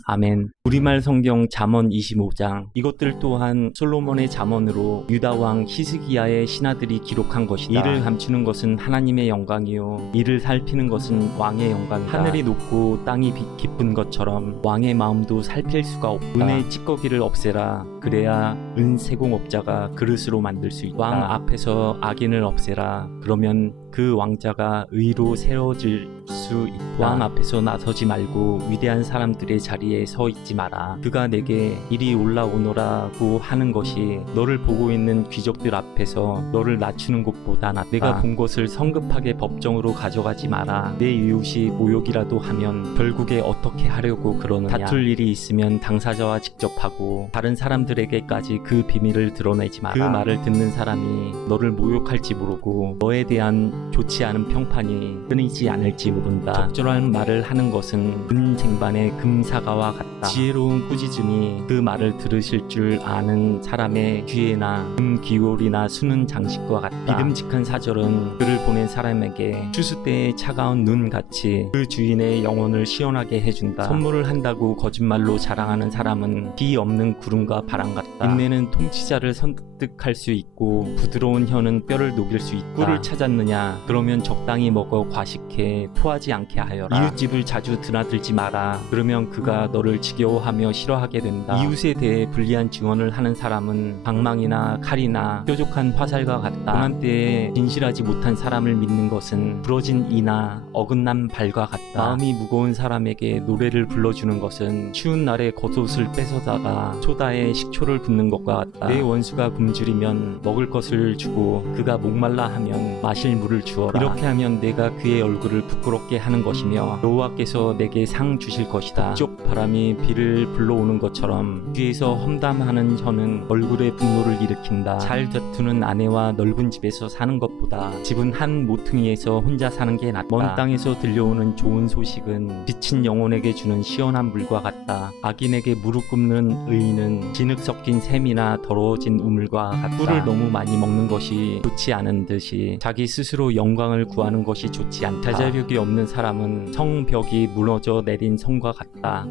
아멘. 우리말 성경 잠언 25장. 이것들 또한 솔로몬의 잠언으로 유다왕 히스기야의 신하들이 기록한 것이다. 이를 감추는 것은 하나님의 영광이요 이를 살피는 것은 왕의 영광이다. 하늘이 높고 땅이 깊은 것처럼 왕의 마음도 살필 수가 없다. 은의 찌꺼기를 없애라. 그래야 은 세공업자가 그릇으로 만들 수 있다. 왕 앞에서 악인을 없애라. 그러면 그 왕자가 의로 세워질 수 있다. 왕 앞에서 나서지 말고 위대한 사람들의 자리에 서 있지 마라. 그가 내게 이리 올라오너라고 하는 것이 너를 보고 있는 귀족들 앞에서 너를 낮추는 것보다 낫다. 내가 본 것을 성급하게 법정으로 가져가지 마라. 내 이웃이 모욕이라도 하면 결국에 어떻게 하려고 그러느냐. 다툴 일이 있으면 당사자와 직접 하고 다른 사람들에게까지 그 비밀을 드러내지 마라. 그 말을 듣는 사람이 너를 모욕할지 모르고 너에 대한 좋지 않은 평판이 끊이지 않을지 모른다. 적절한 말을 하는 것은 금쟁반의 금사과와 같다. 지혜로운 꾸짖음이 그 말을 들으실 줄 아는 사람의 귀에나 금기울이나 수는 장식과 같다. 믿음직한 사절은 그를 보낸 사람에게 추수 때의 차가운 눈같이 그 주인의 영혼을 시원하게 해준다. 선물을 한다고 거짓말로 자랑하는 사람은 비 없는 구름과 바람 같다. 인내는 통치자를 설득할 수 있고 부드러운 혀는 뼈를 녹일 수 있다. 꿀을 찾았느냐? 그러면 적당히 먹어 과식해 토하지 않게 하여라. 이웃집을 자주 드나들지 마라. 그러면 그가 너를 지겨워하며 싫어하게 된다. 이웃에 대해 불리한 증언을 하는 사람은 방망이나 칼이나 뾰족한 화살과 같다. 고난 때에 진실하지 못한 사람을 믿는 것은 부러진 이나 어긋난 발과 같다. 마음이 무거운 사람에게 노래를 불러주는 것은 추운 날에 겉옷을 뺏어다가 소다에 식초를 붓는 것과 같다. 내 원수가 굶주리면 먹을 것을 주고 그가 목말라 하면 마실 물을 주어라. 이렇게 하면 내가 그의 얼굴을 부끄럽게 하는 것이며 여호와께서 내게 상 주실 것이다. 북쪽 바람이 비를 불러오는 것처럼 뒤에서 험담하는 혀는 얼굴에 분노를 일으킨다. 잘 다투는 아내와 넓은 집에서 사는 것보다 집은 한 모퉁이에서 혼자 사는 게 낫다. 먼 땅에서 들려오는 좋은 소식은 지친 영혼에게 주는 시원한 물과 같다. 악인에게 무릎 꿇는 의인은 진흙 섞인 샘이나 더러워진 우물과 같다. 꿀을 너무 많이 먹는 것이 좋지 않은 듯이 자기 스스로 영광을 구하는 것이 좋지 않다. 자제력이 없는 사람은 성벽이 무너져 내린 성과 같다.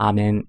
아멘.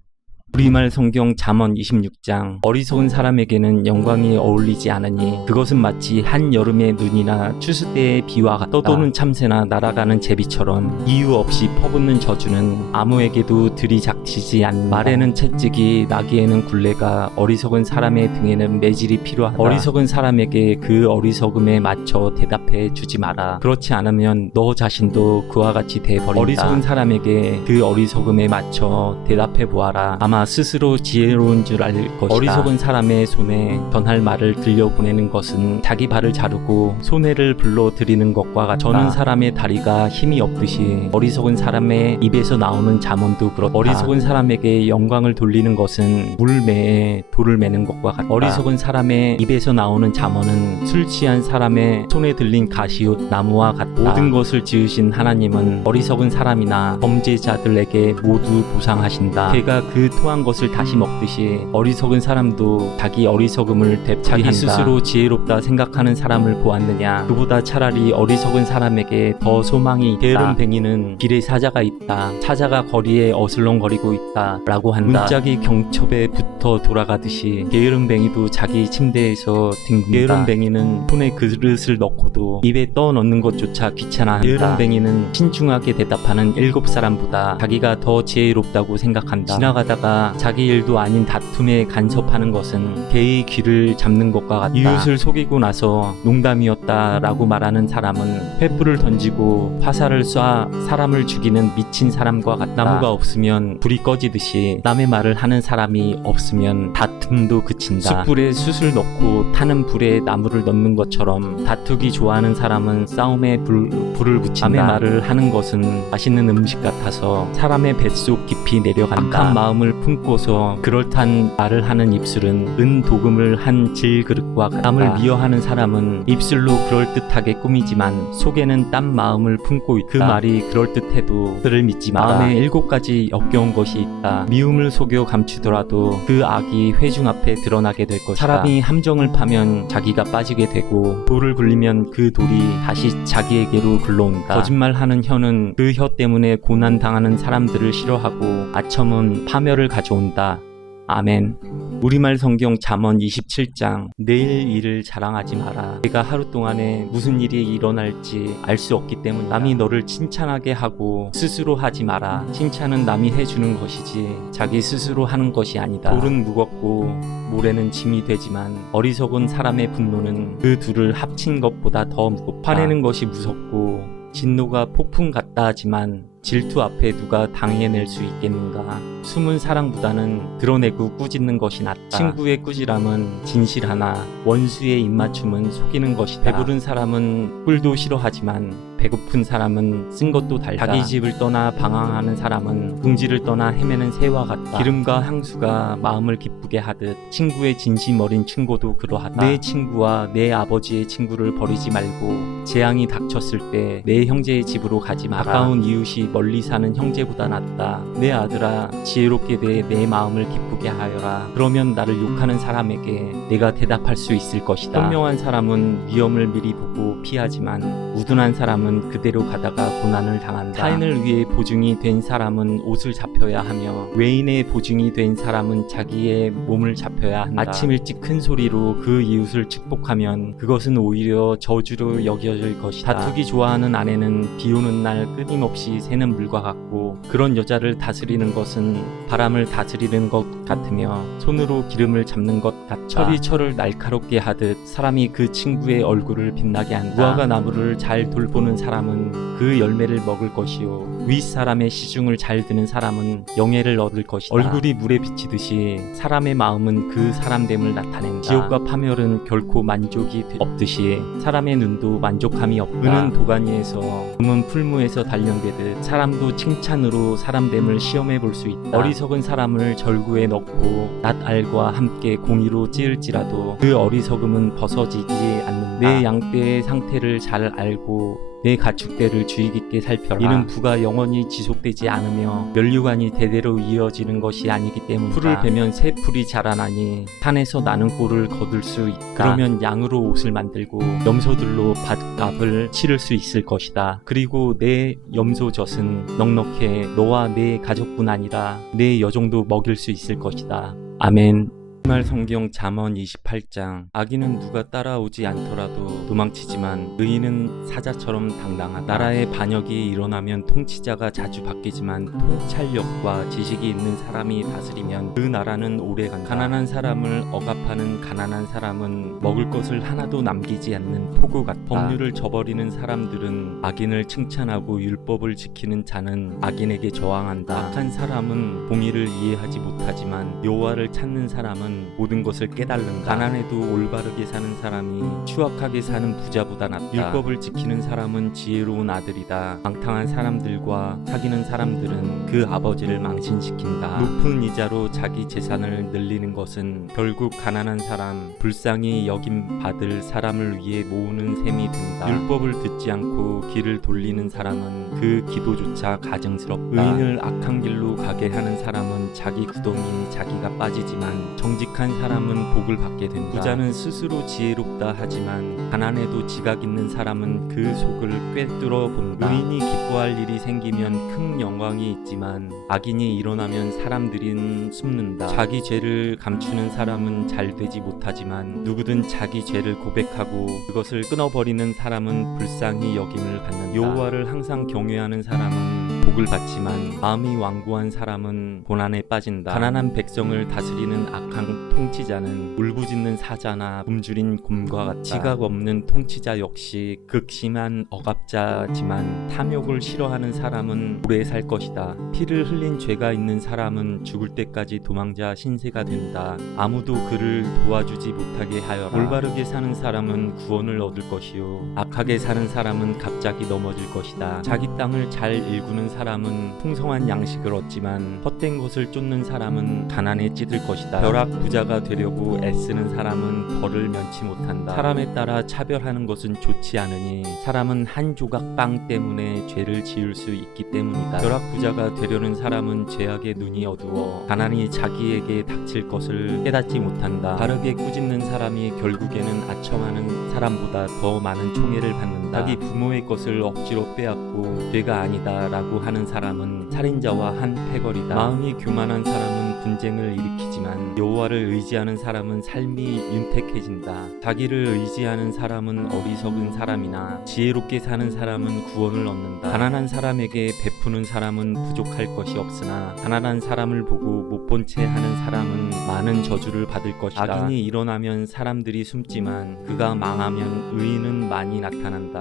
우리말 성경 잠언 26장. 어리석은 사람에게는 영광이 어울리지 않으니 그것은 마치 한여름의 눈이나 추수 때의 비와 같다. 떠도는 참새나 날아가는 제비처럼 이유 없이 퍼붓는 저주는 아무에게도 들이닥치지 않는다. 말에는 채찍이, 나귀에는 굴레가, 어리석은 사람의 등에는 매질이 필요하다. 어리석은 사람에게 그 어리석음에 맞춰 대답해 주지 마라. 그렇지 않으면 너 자신도 그와 같이 돼버린다. 어리석은 사람에게 그 어리석음에 맞춰 대답해 보아라. 아마 스스로 지혜로운 줄 알 것이다. 어리석은 사람의 손에 전할 말을 들려보내는 것은 자기 발을 자르고 손해를 불러들이는 것과 같다. 저는 사람의 다리가 힘이 없듯이 어리석은 사람의 입에서 나오는 잠언도 그렇다. 어리석은 사람에게 영광을 돌리는 것은 물매에 돌을 매는 것과 같다. 어리석은 사람의 입에서 나오는 잠언은 술 취한 사람의 손에 들린 가시옷 나무와 같다. 모든 것을 지으신 하나님은 어리석은 사람이나 범죄자들에게 모두 보상하신다. 걔가 그 토한 것을 다시 먹듯이 어리석은 사람도 자기 어리석음을 되풀이한다. 자기 스스로 지혜롭다 생각하는 사람을 보았느냐? 그보다 차라리 어리석은 사람에게 더 소망이 있다. 게으름뱅이는 길에 사자가 있다. 사자가 거리에 어슬렁거리고 있다 라고 한다. 문짝이 경첩에 붙어 돌아가듯이 게으름뱅이도 자기 침대에서 뒹군다. 게으름뱅이는 손에 그릇을 넣고도 입에 떠 넣는 것조차 귀찮아한다. 게으름뱅이는 신중하게 대답하는 7사람보다 자기가 더 지혜롭다고 생각한다. 지나가다가 자기 일도 아닌 다툼에 간섭하는 것은 개의 귀를 잡는 것과 같다. 이웃을 속이고 나서 농담이었다 라고 말하는 사람은 횃불을 던지고 화살을 쏴 사람을 죽이는 미친 사람과 같다. 나무가 없으면 불이 꺼지듯이 남의 말을 하는 사람이 없으면 다툼도 그친다. 숯불에 숯을 넣고 타는 불에 나무를 넣는 것처럼 다투기 좋아하는 사람은 싸움에 불을 붙인다. 남의 말을 하는 것은 맛있는 음식 같아서 사람의 뱃속 깊이 내려간다. 악한 마음을 품고서 그럴듯한 말을 하는 입술은 은 도금을 한 질그릇과 같다. 남을 미워하는 사람은 입술로 그럴듯하게 꾸미지만 속에는 딴 마음을 품고 있다. 그 말이 그럴듯해도 그를 믿지 마라. 마음에 7가지 역겨운 것이 있다. 미움을 속여 감추더라도 그 악이 회중 앞에 드러나게 될 것이다. 사람이 함정을 파면 자기가 빠지게 되고 돌을 굴리면 그 돌이 다시 자기에게로 굴러온다. 거짓말하는 혀는 그 혀 때문에 고난당하는 사람들을 싫어하고 아첨은 파멸을 가져온다. 아멘. 우리말 성경 잠언 27장. 내일 일을 자랑하지 마라. 내가 하루 동안에 무슨 일이 일어날지 알 수 없기 때문이다. 남이 너를 칭찬하게 하고 스스로 하지 마라. 칭찬은 남이 해주는 것이지 자기 스스로 하는 것이 아니다. 돌은 무겁고 모래는 짐이 되지만 어리석은 사람의 분노는 그 둘을 합친 것보다 더 무겁다. 화내는 것이 무섭고 진노가 폭풍 같다 하지만 질투 앞에 누가 당해낼 수 있겠는가? 숨은 사랑보다는 드러내고 꾸짖는 것이 낫다. 친구의 꾸지람은 진실하나 원수의 입맞춤은 속이는 것이다. 배부른 사람은 꿀도 싫어하지만 배고픈 사람은 쓴 것도 달다. 자기 집을 떠나 방황하는 사람은 궁지를 떠나 헤매는 새와 같다. 기름과 향수가 마음을 기쁘게 하듯 친구의 진심 어린 충고도 그러하다. 내 친구와 내 아버지의 친구를 버리지 말고 재앙이 닥쳤을 때 내 형제의 집으로 가지 마라. 가까운 이웃이 멀리 사는 형제보다 낫다. 내 아들아, 지혜롭게 대해 내 마음을 기쁘게 하여라. 그러면 나를 욕하는 사람에게 내가 대답할 수 있을 것이다. 현명한 사람은 위험을 미리 보고 피하지만 우둔한 사람은 그대로 가다가 고난을 당한다. 타인을 위해 보증이 된 사람은 옷을 잡혀야 하며 외인의 보증이 된 사람은 자기의 몸을 잡혀야 한다. 아침 일찍 큰 소리로 그 이웃을 축복하면 그것은 오히려 저주로 여겨질 것이다. 다투기 좋아하는 아내는 비 오는 날 끊임없이 새는 새는 물과 같고 그런 여자를 다스리는 것은 바람을 다스리는 것 같으며 손으로 기름을 잡는 것 같다. 철이 철을 날카롭게 하듯 사람이 그 친구의 얼굴을 빛나게 한다. 무화과 나무를 잘 돌보는 사람은 그 열매를 먹을 것이요 윗사람의 시중을 잘 드는 사람은 영예를 얻을 것이다. 얼굴이 물에 비치듯이 사람의 마음은 그 사람됨을 나타낸다. 지옥과 파멸은 결코 만족이 없듯이 사람의 눈도 만족함이 없다. 은은 도가니에서 금은 풀무에서 단련되듯 사람도 칭찬으로 사람됨을 시험해 볼 수 있다. 어리석은 사람을 절구에 넣고 낫알과 함께 공의로 찌을지라도 그 어리석음은 벗어지지 않는다. 내 양떼의 상태를 잘 알고 내 가축대를 주의 깊게 살펴라. 이는 부가 영원히 지속되지 않으며 면류관이 대대로 이어지는 것이 아니기 때문이다. 풀을 베면 새 풀이 자라나니 산에서 나는 꼴을 거둘 수 있다. 그러면 양으로 옷을 만들고 염소들로 밭값을 치를 수 있을 것이다. 그리고 내 염소젖은 넉넉해 너와 내 가족뿐 아니라 내 여종도 먹일 수 있을 것이다. 아멘. 말 성경 잠언 28장 악인은 누가 따라오지 않더라도 도망치지만 의인은 사자처럼 당당하다. 나라의 반역이 일어나면 통치자가 자주 바뀌지만 통찰력과 지식이 있는 사람이 다스리면 그 나라는 오래간다. 가난한 사람을 억압하는 가난한 사람은 먹을 것을 하나도 남기지 않는 폭우 같다. 법률을 저버리는 사람들은 악인을 칭찬하고 율법을 지키는 자는 악인에게 저항한다. 악한 사람은 공의를 이해하지 못하지만 여호와를 찾는 사람은 모든 것을 깨달는다. 가난해도 올바르게 사는 사람이 추악하게 사는 부자보다 낫다. 율법을 지키는 사람은 지혜로운 아들이다. 방탕한 사람들과 사귀는 사람들은 그 아버지를 망신시킨다. 높은 이자로 자기 재산을 늘리는 것은 결국 가난한 사람, 불쌍히 여김 받을 사람을 위해 모으는 셈이 된다. 율법을 듣지 않고 길을 돌리는 사람은 그 기도조차 가증스럽다. 의인을 악한 길로 가게 하는 사람은 자기 구덩이에 자기가 빠지지만 정직한 사람은 복을 받게 된다. 부자는 스스로 지혜롭다 하지만 가난해도 지각 있는 사람은 그 속을 꿰뚫어 본다. 의인이 기뻐할 일이 생기면 큰 영광이 있지만 악인이 일어나면 사람들은 숨는다. 자기 죄를 감추는 사람은 잘 되지 못하지만 누구든 자기 죄를 고백하고 그것을 끊어버리는 사람은 불쌍히 여김을 받는다. 여호와를 항상 경외하는 사람은 복을 받지만 마음이 완고한 사람은 고난에 빠진다. 가난한 백성을 다스리는 악한 통치자는 울부짖는 사자나 굶주린 곰과 같다. 지각 없는 통치자 역시 극심한 억압자지만 탐욕을 싫어하는 사람은 오래 살 것이다. 피를 흘린 죄가 있는 사람은 죽을 때까지 도망자 신세가 된다. 아무도 그를 도와주지 못하게 하여라. 올바르게 사는 사람은 구원을 얻을 것이요 악하게 사는 사람은 갑자기 넘어질 것이다. 자기 땅을 잘 일구는 사람은 풍성한 양식을 얻지만 헛된 것을 쫓는 사람은 가난에 찌들 것이다. 벼락 부자가 되려고 애쓰는 사람은 벌을 면치 못한다. 사람에 따라 차별하는 것은 좋지 않으니 사람은 한 조각 빵 때문에 죄를 지을 수 있기 때문이다. 벼락 부자가 되려는 사람은 죄악의 눈이 어두워 가난이 자기에게 닥칠 것을 깨닫지 못한다. 바르게 꾸짖는 사람이 결국에는 아첨하는 사람보다 더 많은 총애를 받는다. 자기 부모의 것을 억지로 빼앗고 죄가 아니다 라고 하는 사람은 살인자와 한 패거리다. 마음이 교만한 사람은 분쟁을 일으키지만 여호와를 의지하는 사람은 삶이 윤택해진다. 자기를 의지하는 사람은 어리석은 사람이나 지혜롭게 사는 사람은 구원을 얻는다. 가난한 사람에게 베푸는 사람은 부족할 것이 없으나 가난한 사람을 보고 못 본 채 하는 사람은 많은 저주를 받을 것이다. 악인이 일어나면 사람들이 숨지만 그가 망하면 의인은 많이 나타난다.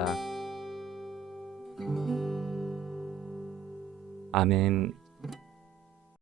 아멘.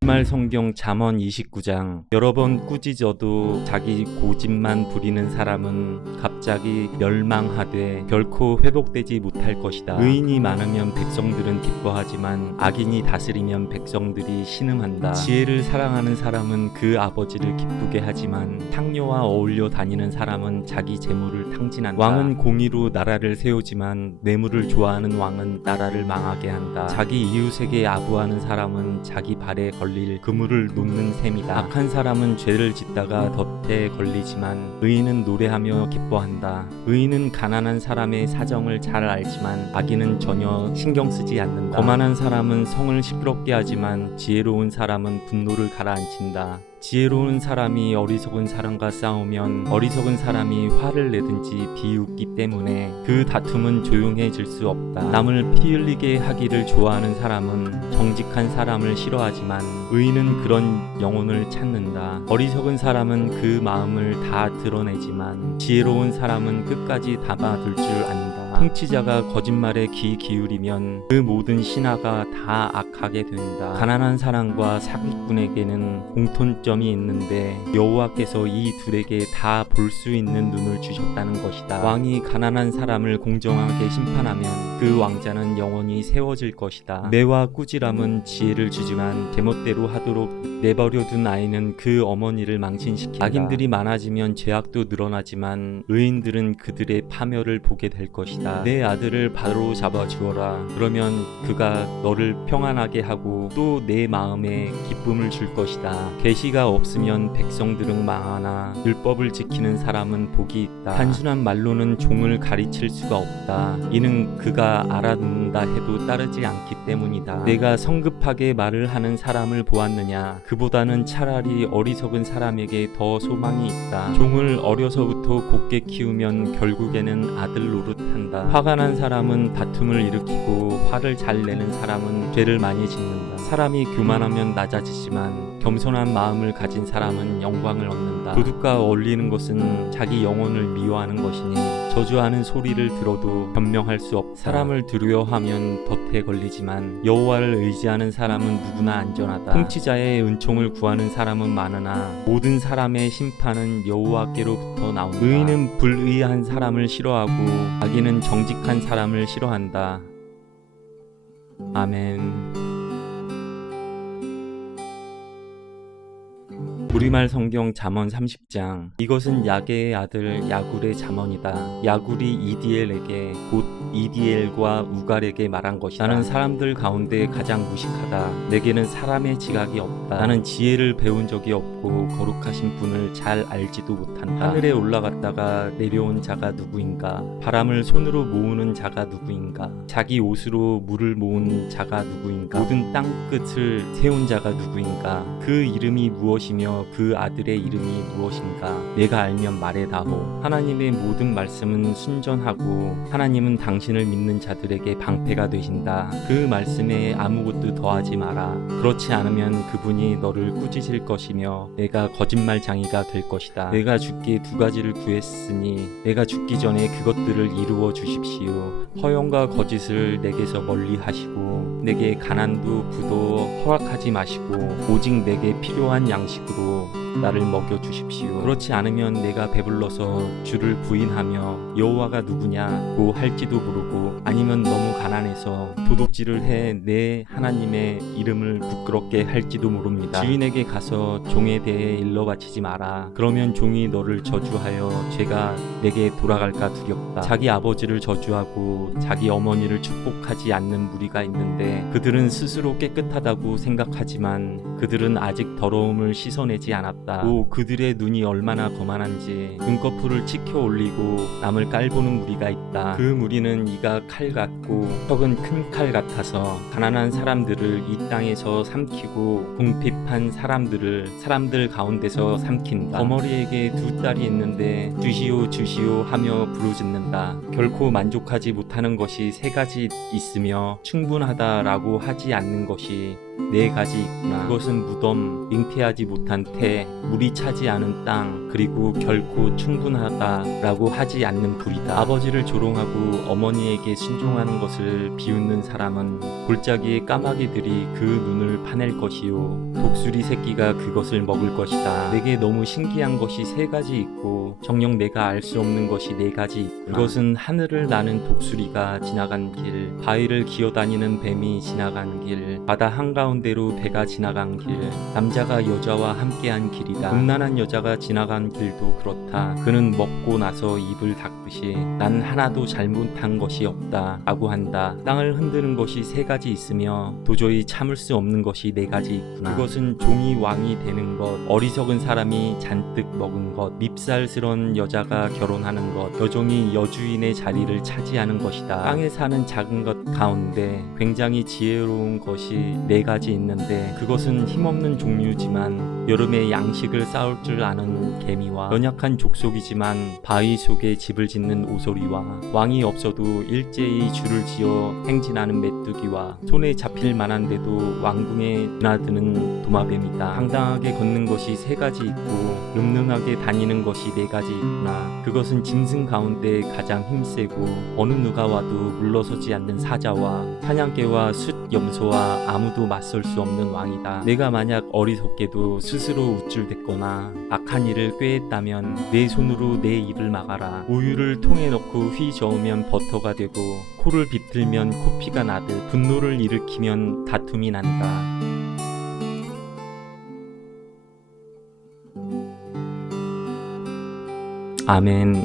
말 성경 잠언 29장 여러 번 꾸짖어도 자기 고집만 부리는 사람은 갑자기 멸망하되 결코 회복되지 못할 것이다. 의인이 많으면 백성들은 기뻐하지만 악인이 다스리면 백성들이 신음한다. 지혜를 사랑하는 사람은 그 아버지를 기쁘게 하지만 탕료와 어울려 다니는 사람은 자기 재물을 탕진한다. 왕은 공의로 나라를 세우지만 뇌물을 좋아하는 왕은 나라를 망하게 한다. 자기 이웃에게 아부하는 사람은 자기 발에 걸린 그물을 놓는 셈이다. 악한 사람은 죄를 짓다가 덫에 걸리지만 의인은 노래하며 기뻐한다. 의인은 가난한 사람의 사정을 잘 알지만 악인은 전혀 신경 쓰지 않는다. 거만한 사람은 성을 시끄럽게 하지만 지혜로운 사람은 분노를 가라앉힌다. 지혜로운 사람이 어리석은 사람과 싸우면 어리석은 사람이 화를 내든지 비웃기 때문에 그 다툼은 조용해질 수 없다. 남을 피 흘리게 하기를 좋아하는 사람은 정직한 사람을 싫어하지만 의인은 그런 영혼을 찾는다. 어리석은 사람은 그 마음을 다 드러내지만 지혜로운 사람은 끝까지 담아둘 줄 안다. 통치자가 거짓말에 귀 기울이면 그 모든 신하가 다 악하게 된다. 가난한 사람과 사기꾼에게는 공통점이 있는데 여호와께서 이 둘에게 다 볼 수 있는 눈을 주셨다는 것이다. 왕이 가난한 사람을 공정하게 심판하면 그 왕자는 영원히 세워질 것이다. 매와 꾸지람은 지혜를 주지만 제멋대로 하도록 내버려둔 아이는 그 어머니를 망신시킨다. 악인들이 많아지면 죄악도 늘어나지만 의인들은 그들의 파멸을 보게 될 것이다. 내 아들을 바로 잡아 주어라. 그러면 그가 너를 평안하게 하고 또 내 마음에 기쁨을 줄 것이다. 계시가 없으면 백성들은 망하나 율법을 지키는 사람은 복이 있다. 단순한 말로는 종을 가르칠 수가 없다. 이는 그가 알아듣는다 해도 따르지 않기 때문이다. 내가 성급하게 말을 하는 사람을 보았느냐? 그보다는 차라리 어리석은 사람에게 더 소망이 있다. 종을 어려서부터 곱게 키우면 결국에는 아들 노릇한다. 화가 난 사람은 다툼을 일으키고 화를 잘 내는 사람은 죄를 많이 짓는다. 사람이 교만하면 낮아지지만 겸손한 마음을 가진 사람은 영광을 얻는다. 도둑과 어울리는 것은 자기 영혼을 미워하는 것이니 저주하는 소리를 들어도 변명할 수 없다. 사람을 두려워하면 덫에 걸리지만 여호와를 의지하는 사람은 누구나 안전하다. 통치자의 은총을 구하는 사람은 많으나 모든 사람의 심판은 여호와께로부터 나온다. 의인은 불의한 사람을 싫어하고 악인은 정직한 사람을 싫어한다. 아멘. 우리말 성경 잠언 30장. 이것은 야게의 아들 야굴의 잠언이다. 야굴이 이디엘에게 곧 이디엘과 우갈에게 말한 것이다. 나는 사람들 가운데 가장 무식하다. 내게는 사람의 지각이 없다. 나는 지혜를 배운 적이 없고 거룩하신 분을 잘 알지도 못한다. 하늘에 올라갔다가 내려온 자가 누구인가? 바람을 손으로 모으는 자가 누구인가? 자기 옷으로 물을 모은 자가 누구인가? 모든 땅끝을 세운 자가 누구인가? 그 이름이 무엇이며 그 아들의 이름이 무엇인가? 내가 알면 말해다오. 하나님의 모든 말씀은 순전하고 하나님은 당신을 믿는 자들에게 방패가 되신다. 그 말씀에 아무것도 더하지 마라. 그렇지 않으면 그분이 너를 꾸짖을 것이며 내가 거짓말장이가 될 것이다. 내가 주께 두 가지를 구했으니 내가 죽기 전에 그것들을 이루어 주십시오. 허영과 거짓을 내게서 멀리 하시고 내게 가난도 부도 허락하지 마시고 오직 내게 필요한 양식으로 나를 먹여주십시오. 그렇지 않으면 내가 배불러서 주를 부인하며 여호와가 누구냐고 할지도 모르고 아니면 너무 가난해서 도둑질을 해 내 하나님의 이름을 부끄럽게 할지도 모릅니다. 주인에게 가서 종에 대해 일러 바치지 마라. 그러면 종이 너를 저주하여 죄가 내게 돌아갈까 두렵다. 자기 아버지를 저주하고 자기 어머니를 축복하지 않는 무리가 있는데 그들은 스스로 깨끗하다고 생각하지만 그들은 아직 더러움을 씻어내지 않았다. 또 그들의 눈이 얼마나 거만한지 눈꺼풀을 치켜 올리고 남을 깔보는 무리가 있다. 그 무리는 이가 칼 같고 턱은 큰 칼 같아서 가난한 사람들을 이 땅에서 삼키고 궁핍한 사람들 가운데서 삼킨다. 거머리에게 두 딸이 있는데 주시오 주시오 하며 부르짖는다. 결코 만족하지 못하는 것이 세 가지 있으며 충분하다라고 하지 않는 것이 네 가지 있구나. 그것은 무덤, 잉태하지 못한 태, 물이 차지 않은 땅, 그리고 결코 충분하다라고 하지 않는 불이다. 아버지를 조롱하고 어머니에게 순종하는 것을 비웃는 사람은 골짜기의 까마귀들이 그 눈을 파낼 것이요 독수리 새끼가 그것을 먹을 것이다. 내게 너무 신기한 것이 세 가지 있고 정녕 내가 알 수 없는 것이 네 가지 있구나. 그것은 하늘을 나는 독수리가 지나간 길, 바위를 기어다니는 뱀이 지나간 길, 바다 한가운데로 배가 지나간 길, 남자가 여자와 함께한 길이다. 음란한 여자가 지나간 길도 그렇다. 그는 먹고 나서 입을 닦듯이 난 하나도 잘못한 것이 없다 라고 한다. 땅을 흔드는 것이 세 가지 있으며 도저히 참을 수 없는 것이 네 가지 있구나. 그것은 종이 왕이 되는 것, 어리석은 사람이 잔뜩 먹은 것, 밉살스런 여자가 결혼하는 것, 여종이 여주인의 자리를 차지하는 것이다. 땅에 사는 작은 것 가운데 굉장히 지혜로운 것이 네 가지 가지 있는데 그것은 힘없는 종류지만 여름에 양식을 쌓을 줄 아는 개미와 연약한 족속이지만 바위 속에 집을 짓는 오소리와 왕이 없어도 일제히 줄을 지어 행진하는 메뚜기와 손에 잡힐 만한데도 왕궁에 드나드는 도마뱀이다. 당당하게 걷는 것이 3가지 있고 늠름하게 다니는 것이 4가지 있구나. 그것은 짐승 가운데 가장 힘세고 어느 누가 와도 물러서지 않는 사자와 사냥개와 숫 염소와 아무도 맞설 수 없는 왕이다. 내가 만약 어리석게도 스스로 우쭐댔거나 악한 일을 꾀했다면 내 손으로 내 입을 막아라. 우유를 통에 넣고 휘 저으면 버터가 되고 코를 비틀면 코피가 나듯 분노를 일으키면 다툼이 난다. 아멘.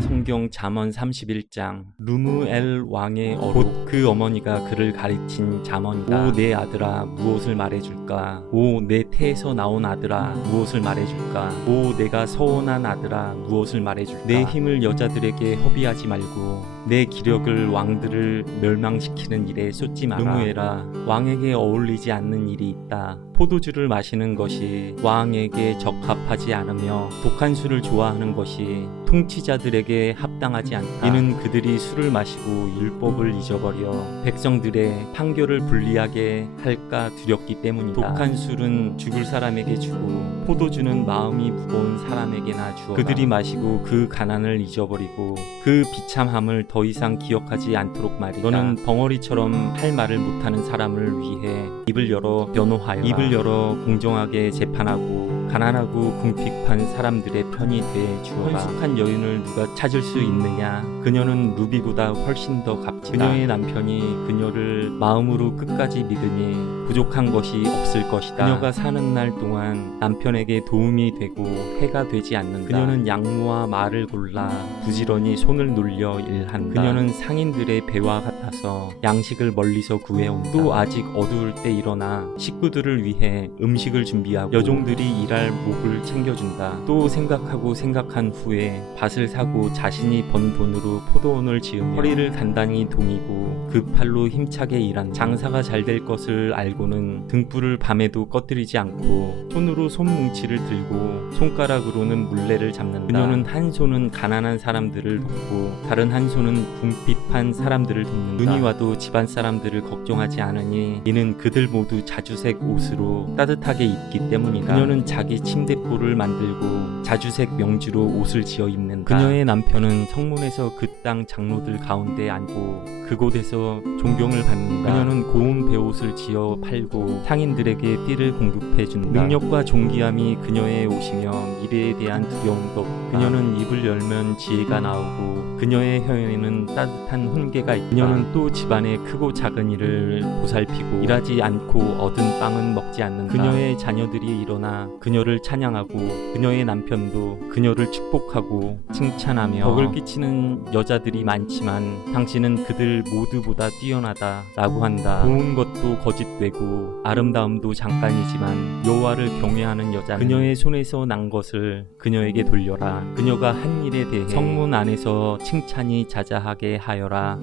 성경 잠언 31장. 루무엘 왕의 어록, 그 어머니가 그를 가르친 잠언이다. 오 내 아들아 무엇을 말해줄까? 오 내 태에서 나온 아들아 무엇을 말해줄까? 오 내가 서원한 아들아 무엇을 말해줄까? 내 힘을 여자들에게 허비하지 말고 내 기력을 왕들을 멸망시키는 일에 쏟지 마라. 루무엘아, 왕에게 어울리지 않는 일이 있다. 포도주를 마시는 것이 왕에게 적합하지 않으며 독한 술을 좋아하는 것이 통치자들에게 합당하지 않다. 이는 그들이 술을 마시고 율법을 잊어버려 백성들의 판결을 불리하게 할까 두렵기 때문이다. 독한 술은 죽을 사람에게 주고 포도주는 마음이 무거운 사람에게나 주어라. 그들이 마시고 그 가난을 잊어버리고 그 비참함을 더 이상 기억하지 않도록 말이다. 너는 벙어리처럼 할 말을 못하는 사람을 위해 입을 열어 변호하여라. 입을 열어 공정하게 재판하고 가난하고 궁핍한 사람들의 편이 돼 주어라. 헌숙한 여인을 누가 찾을 수 있느냐? 그녀는 루비보다 훨씬 더 값지다. 그녀의 남편이 그녀를 마음으로 끝까지 믿으니 부족한 것이 없을 것이다. 그녀가 사는 날 동안 남편에게 도움이 되고 해가 되지 않는다. 그녀는 양무와 말을 골라 부지런히 손을 놀려 일한다. 그녀는 상인들의 배와 같아서 양식을 멀리서 구해온다. 또 아직 어두울 때 일어나 식구들을 위해 음식을 준비하고 여종들이 일할 목을 챙겨준다. 또 생각한 후에 밭을 사고 자신이 번 돈으로 포도원을 지으며 허리를 단단히 동이고 그 팔로 힘차게 일한다. 장사가 잘 될 것을 알고는 등불을 밤에도 꺼뜨리지 않고 손으로 손뭉치를 들고 손가락으로는 물레를 잡는다. 그녀는 한 손은 가난한 사람들을 돕고 다른 한 손은 궁핍한 사람들을 돕는다. 눈이 와도 집안 사람들을 걱정하지 않으니 이는 그들 모두 자주색 옷으로 따뜻하게 입기 때문이다. 그녀는 자기 침대볼을 만들고 자주색 명주로 옷을 지어 입는다. 그녀의 남편은 성문에서 그 땅 장로들 가운데 앉고 그곳에서 존경을 받는다. 그녀는 고운 베옷을 지어 팔고 상인들에게 띠를 공급해준다. 능력과 존귀함이 그녀의 옷이며 미래에 대한 두려움도 없다. 그녀는 입을 열면 지혜가 나오고 그녀의 혀에는 따뜻한 훈계가 있다. 그녀는 또 집안의 크고 작은 일을 보살피고 일하지 않고 얻은 빵은 먹지 않는다. 그녀의 자녀들이 일어나 그녀를 찬양하고 그녀의 남편도 그녀를 축복하고 칭찬하며 덕을 끼치는 여자들이 많지만 당신은 그들 모두보다 뛰어나다 라고 한다. 좋은 것도 거짓되고 아름다움도 잠깐이지만 여호와를 경외하는 여자는 그녀의 손에서 난 것을 그녀에게 돌려라. 그녀가 한 일에 대해 성문 안에서 칭찬이 자자하게 하여라.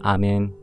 아멘.